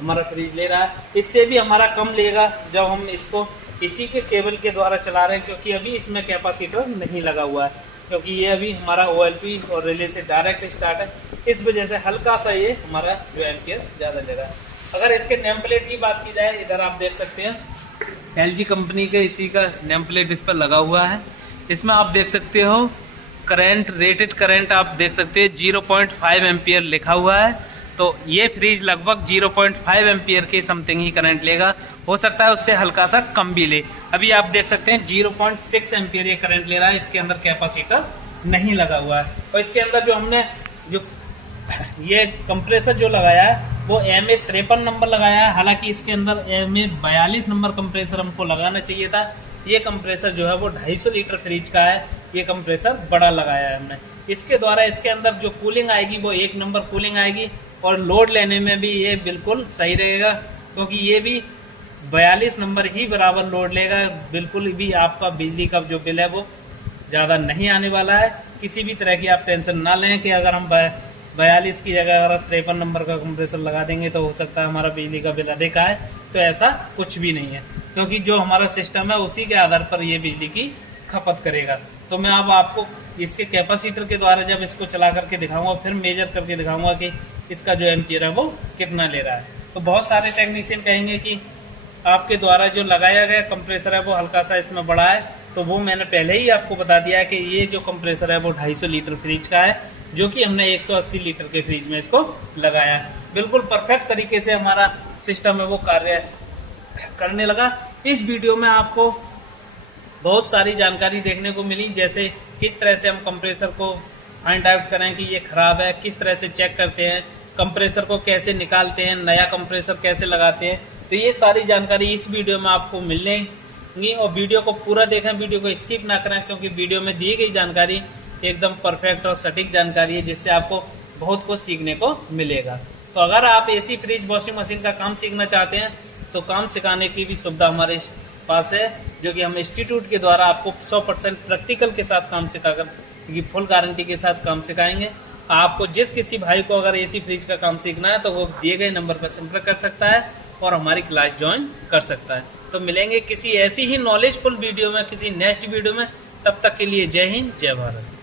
हमारा फ्रिज ले रहा है। इससे भी हमारा कम लेगा जब हम इसको इसी के केबल के द्वारा चला रहे हैं, क्योंकि अभी इसमें कैपेसिटर नहीं लगा हुआ है, क्योंकि ये अभी हमारा OLP और रिले से डायरेक्ट स्टार्ट है। इस वजह से हल्का सा ये हमारा जो एम्पियर ज़्यादा ले रहा है। अगर इसके नेम प्लेट की बात की जाए, इधर आप देख सकते हैं LG कंपनी के इसी का नेम प्लेट इस पर लगा हुआ है। इसमें आप देख सकते हो करंट, रेटेड करंट आप देख सकते हैं 0.5 एम्पियर लिखा हुआ है। तो ये फ्रिज लगभग 0.5 एम्पियर के समथिंग ही करंट लेगा, हो सकता है उससे हल्का सा कम भी ले। अभी आप देख सकते हैं 0.6 एम्पियर ये करंट ले रहा है, इसके अंदर कैपेसिटर नहीं लगा हुआ है। और इसके अंदर जो हमने जो ये कंप्रेसर जो लगाया है वो MA 53 नंबर लगाया है, हालांकि इसके अंदर MA 42 नंबर कंप्रेसर हमको लगाना चाहिए था। ये कंप्रेसर जो है वो 250 लीटर फ्रिज का है, ये कंप्रेसर बड़ा लगाया है हमने। इसके द्वारा इसके अंदर जो कूलिंग आएगी वो 1 नंबर कूलिंग आएगी, और लोड लेने में भी ये बिल्कुल सही रहेगा, क्योंकि ये भी 42 नंबर ही बराबर लोड लेगा। बिल्कुल भी आपका बिजली का जो बिल है वो ज़्यादा नहीं आने वाला है। किसी भी तरह की आप टेंशन ना लें कि अगर हम 42 की जगह अगर 53 नंबर का कंप्रेसर लगा देंगे तो हो सकता है हमारा बिजली का बिल अधिक आए, तो ऐसा कुछ भी नहीं है, क्योंकि जो हमारा सिस्टम है उसी के आधार पर ये बिजली की खपत करेगा। तो मैं अब आपको इसके कैपेसिटर के द्वारा जब इसको चला करके दिखाऊंगा, फिर मेजर करके दिखाऊंगा कि इसका जो एम्पियर है वो कितना ले रहा है। तो बहुत सारे टेक्नीशियन कहेंगे कि आपके द्वारा जो लगाया गया कंप्रेसर है वो हल्का सा इसमें बड़ा है, तो वो मैंने पहले ही आपको बता दिया है कि ये जो कंप्रेसर है वो 250 लीटर फ्रिज का है, जो कि हमने 180 लीटर के फ्रिज में इसको लगाया है। बिल्कुल परफेक्ट तरीके से हमारा सिस्टम है वो कार्य करने लगा। इस वीडियो में आपको बहुत सारी जानकारी देखने को मिली, जैसे किस तरह से हम कंप्रेसर को फाइंड आउट करें कि ये खराब है, किस तरह से चेक करते हैं, कंप्रेसर को कैसे निकालते हैं, नया कंप्रेसर कैसे लगाते हैं। तो ये सारी जानकारी इस वीडियो में आपको मिलेंगी, और वीडियो को पूरा देखें, वीडियो को स्किप ना करें, क्योंकि वीडियो में दी गई जानकारी एकदम परफेक्ट और सटीक जानकारी है, जिससे आपको बहुत कुछ सीखने को मिलेगा। तो अगर आप AC, फ्रिज, वॉशिंग मशीन का काम सीखना चाहते हैं तो काम सिखाने की भी सुविधा हमारे पास है, जो कि हम इंस्टीट्यूट के द्वारा आपको 100% प्रैक्टिकल के साथ काम सिखाकर, क्योंकि फुल गारंटी के साथ काम सिखाएंगे। आपको जिस किसी भाई को अगर AC, फ्रिज का काम सीखना है तो वो दिए गए नंबर पर संपर्क कर सकता है और हमारी क्लास ज्वाइन कर सकता है। तो मिलेंगे किसी ऐसी ही नॉलेजफुल वीडियो में, किसी नेक्स्ट वीडियो में। तब तक के लिए जय हिंद, जय भारत।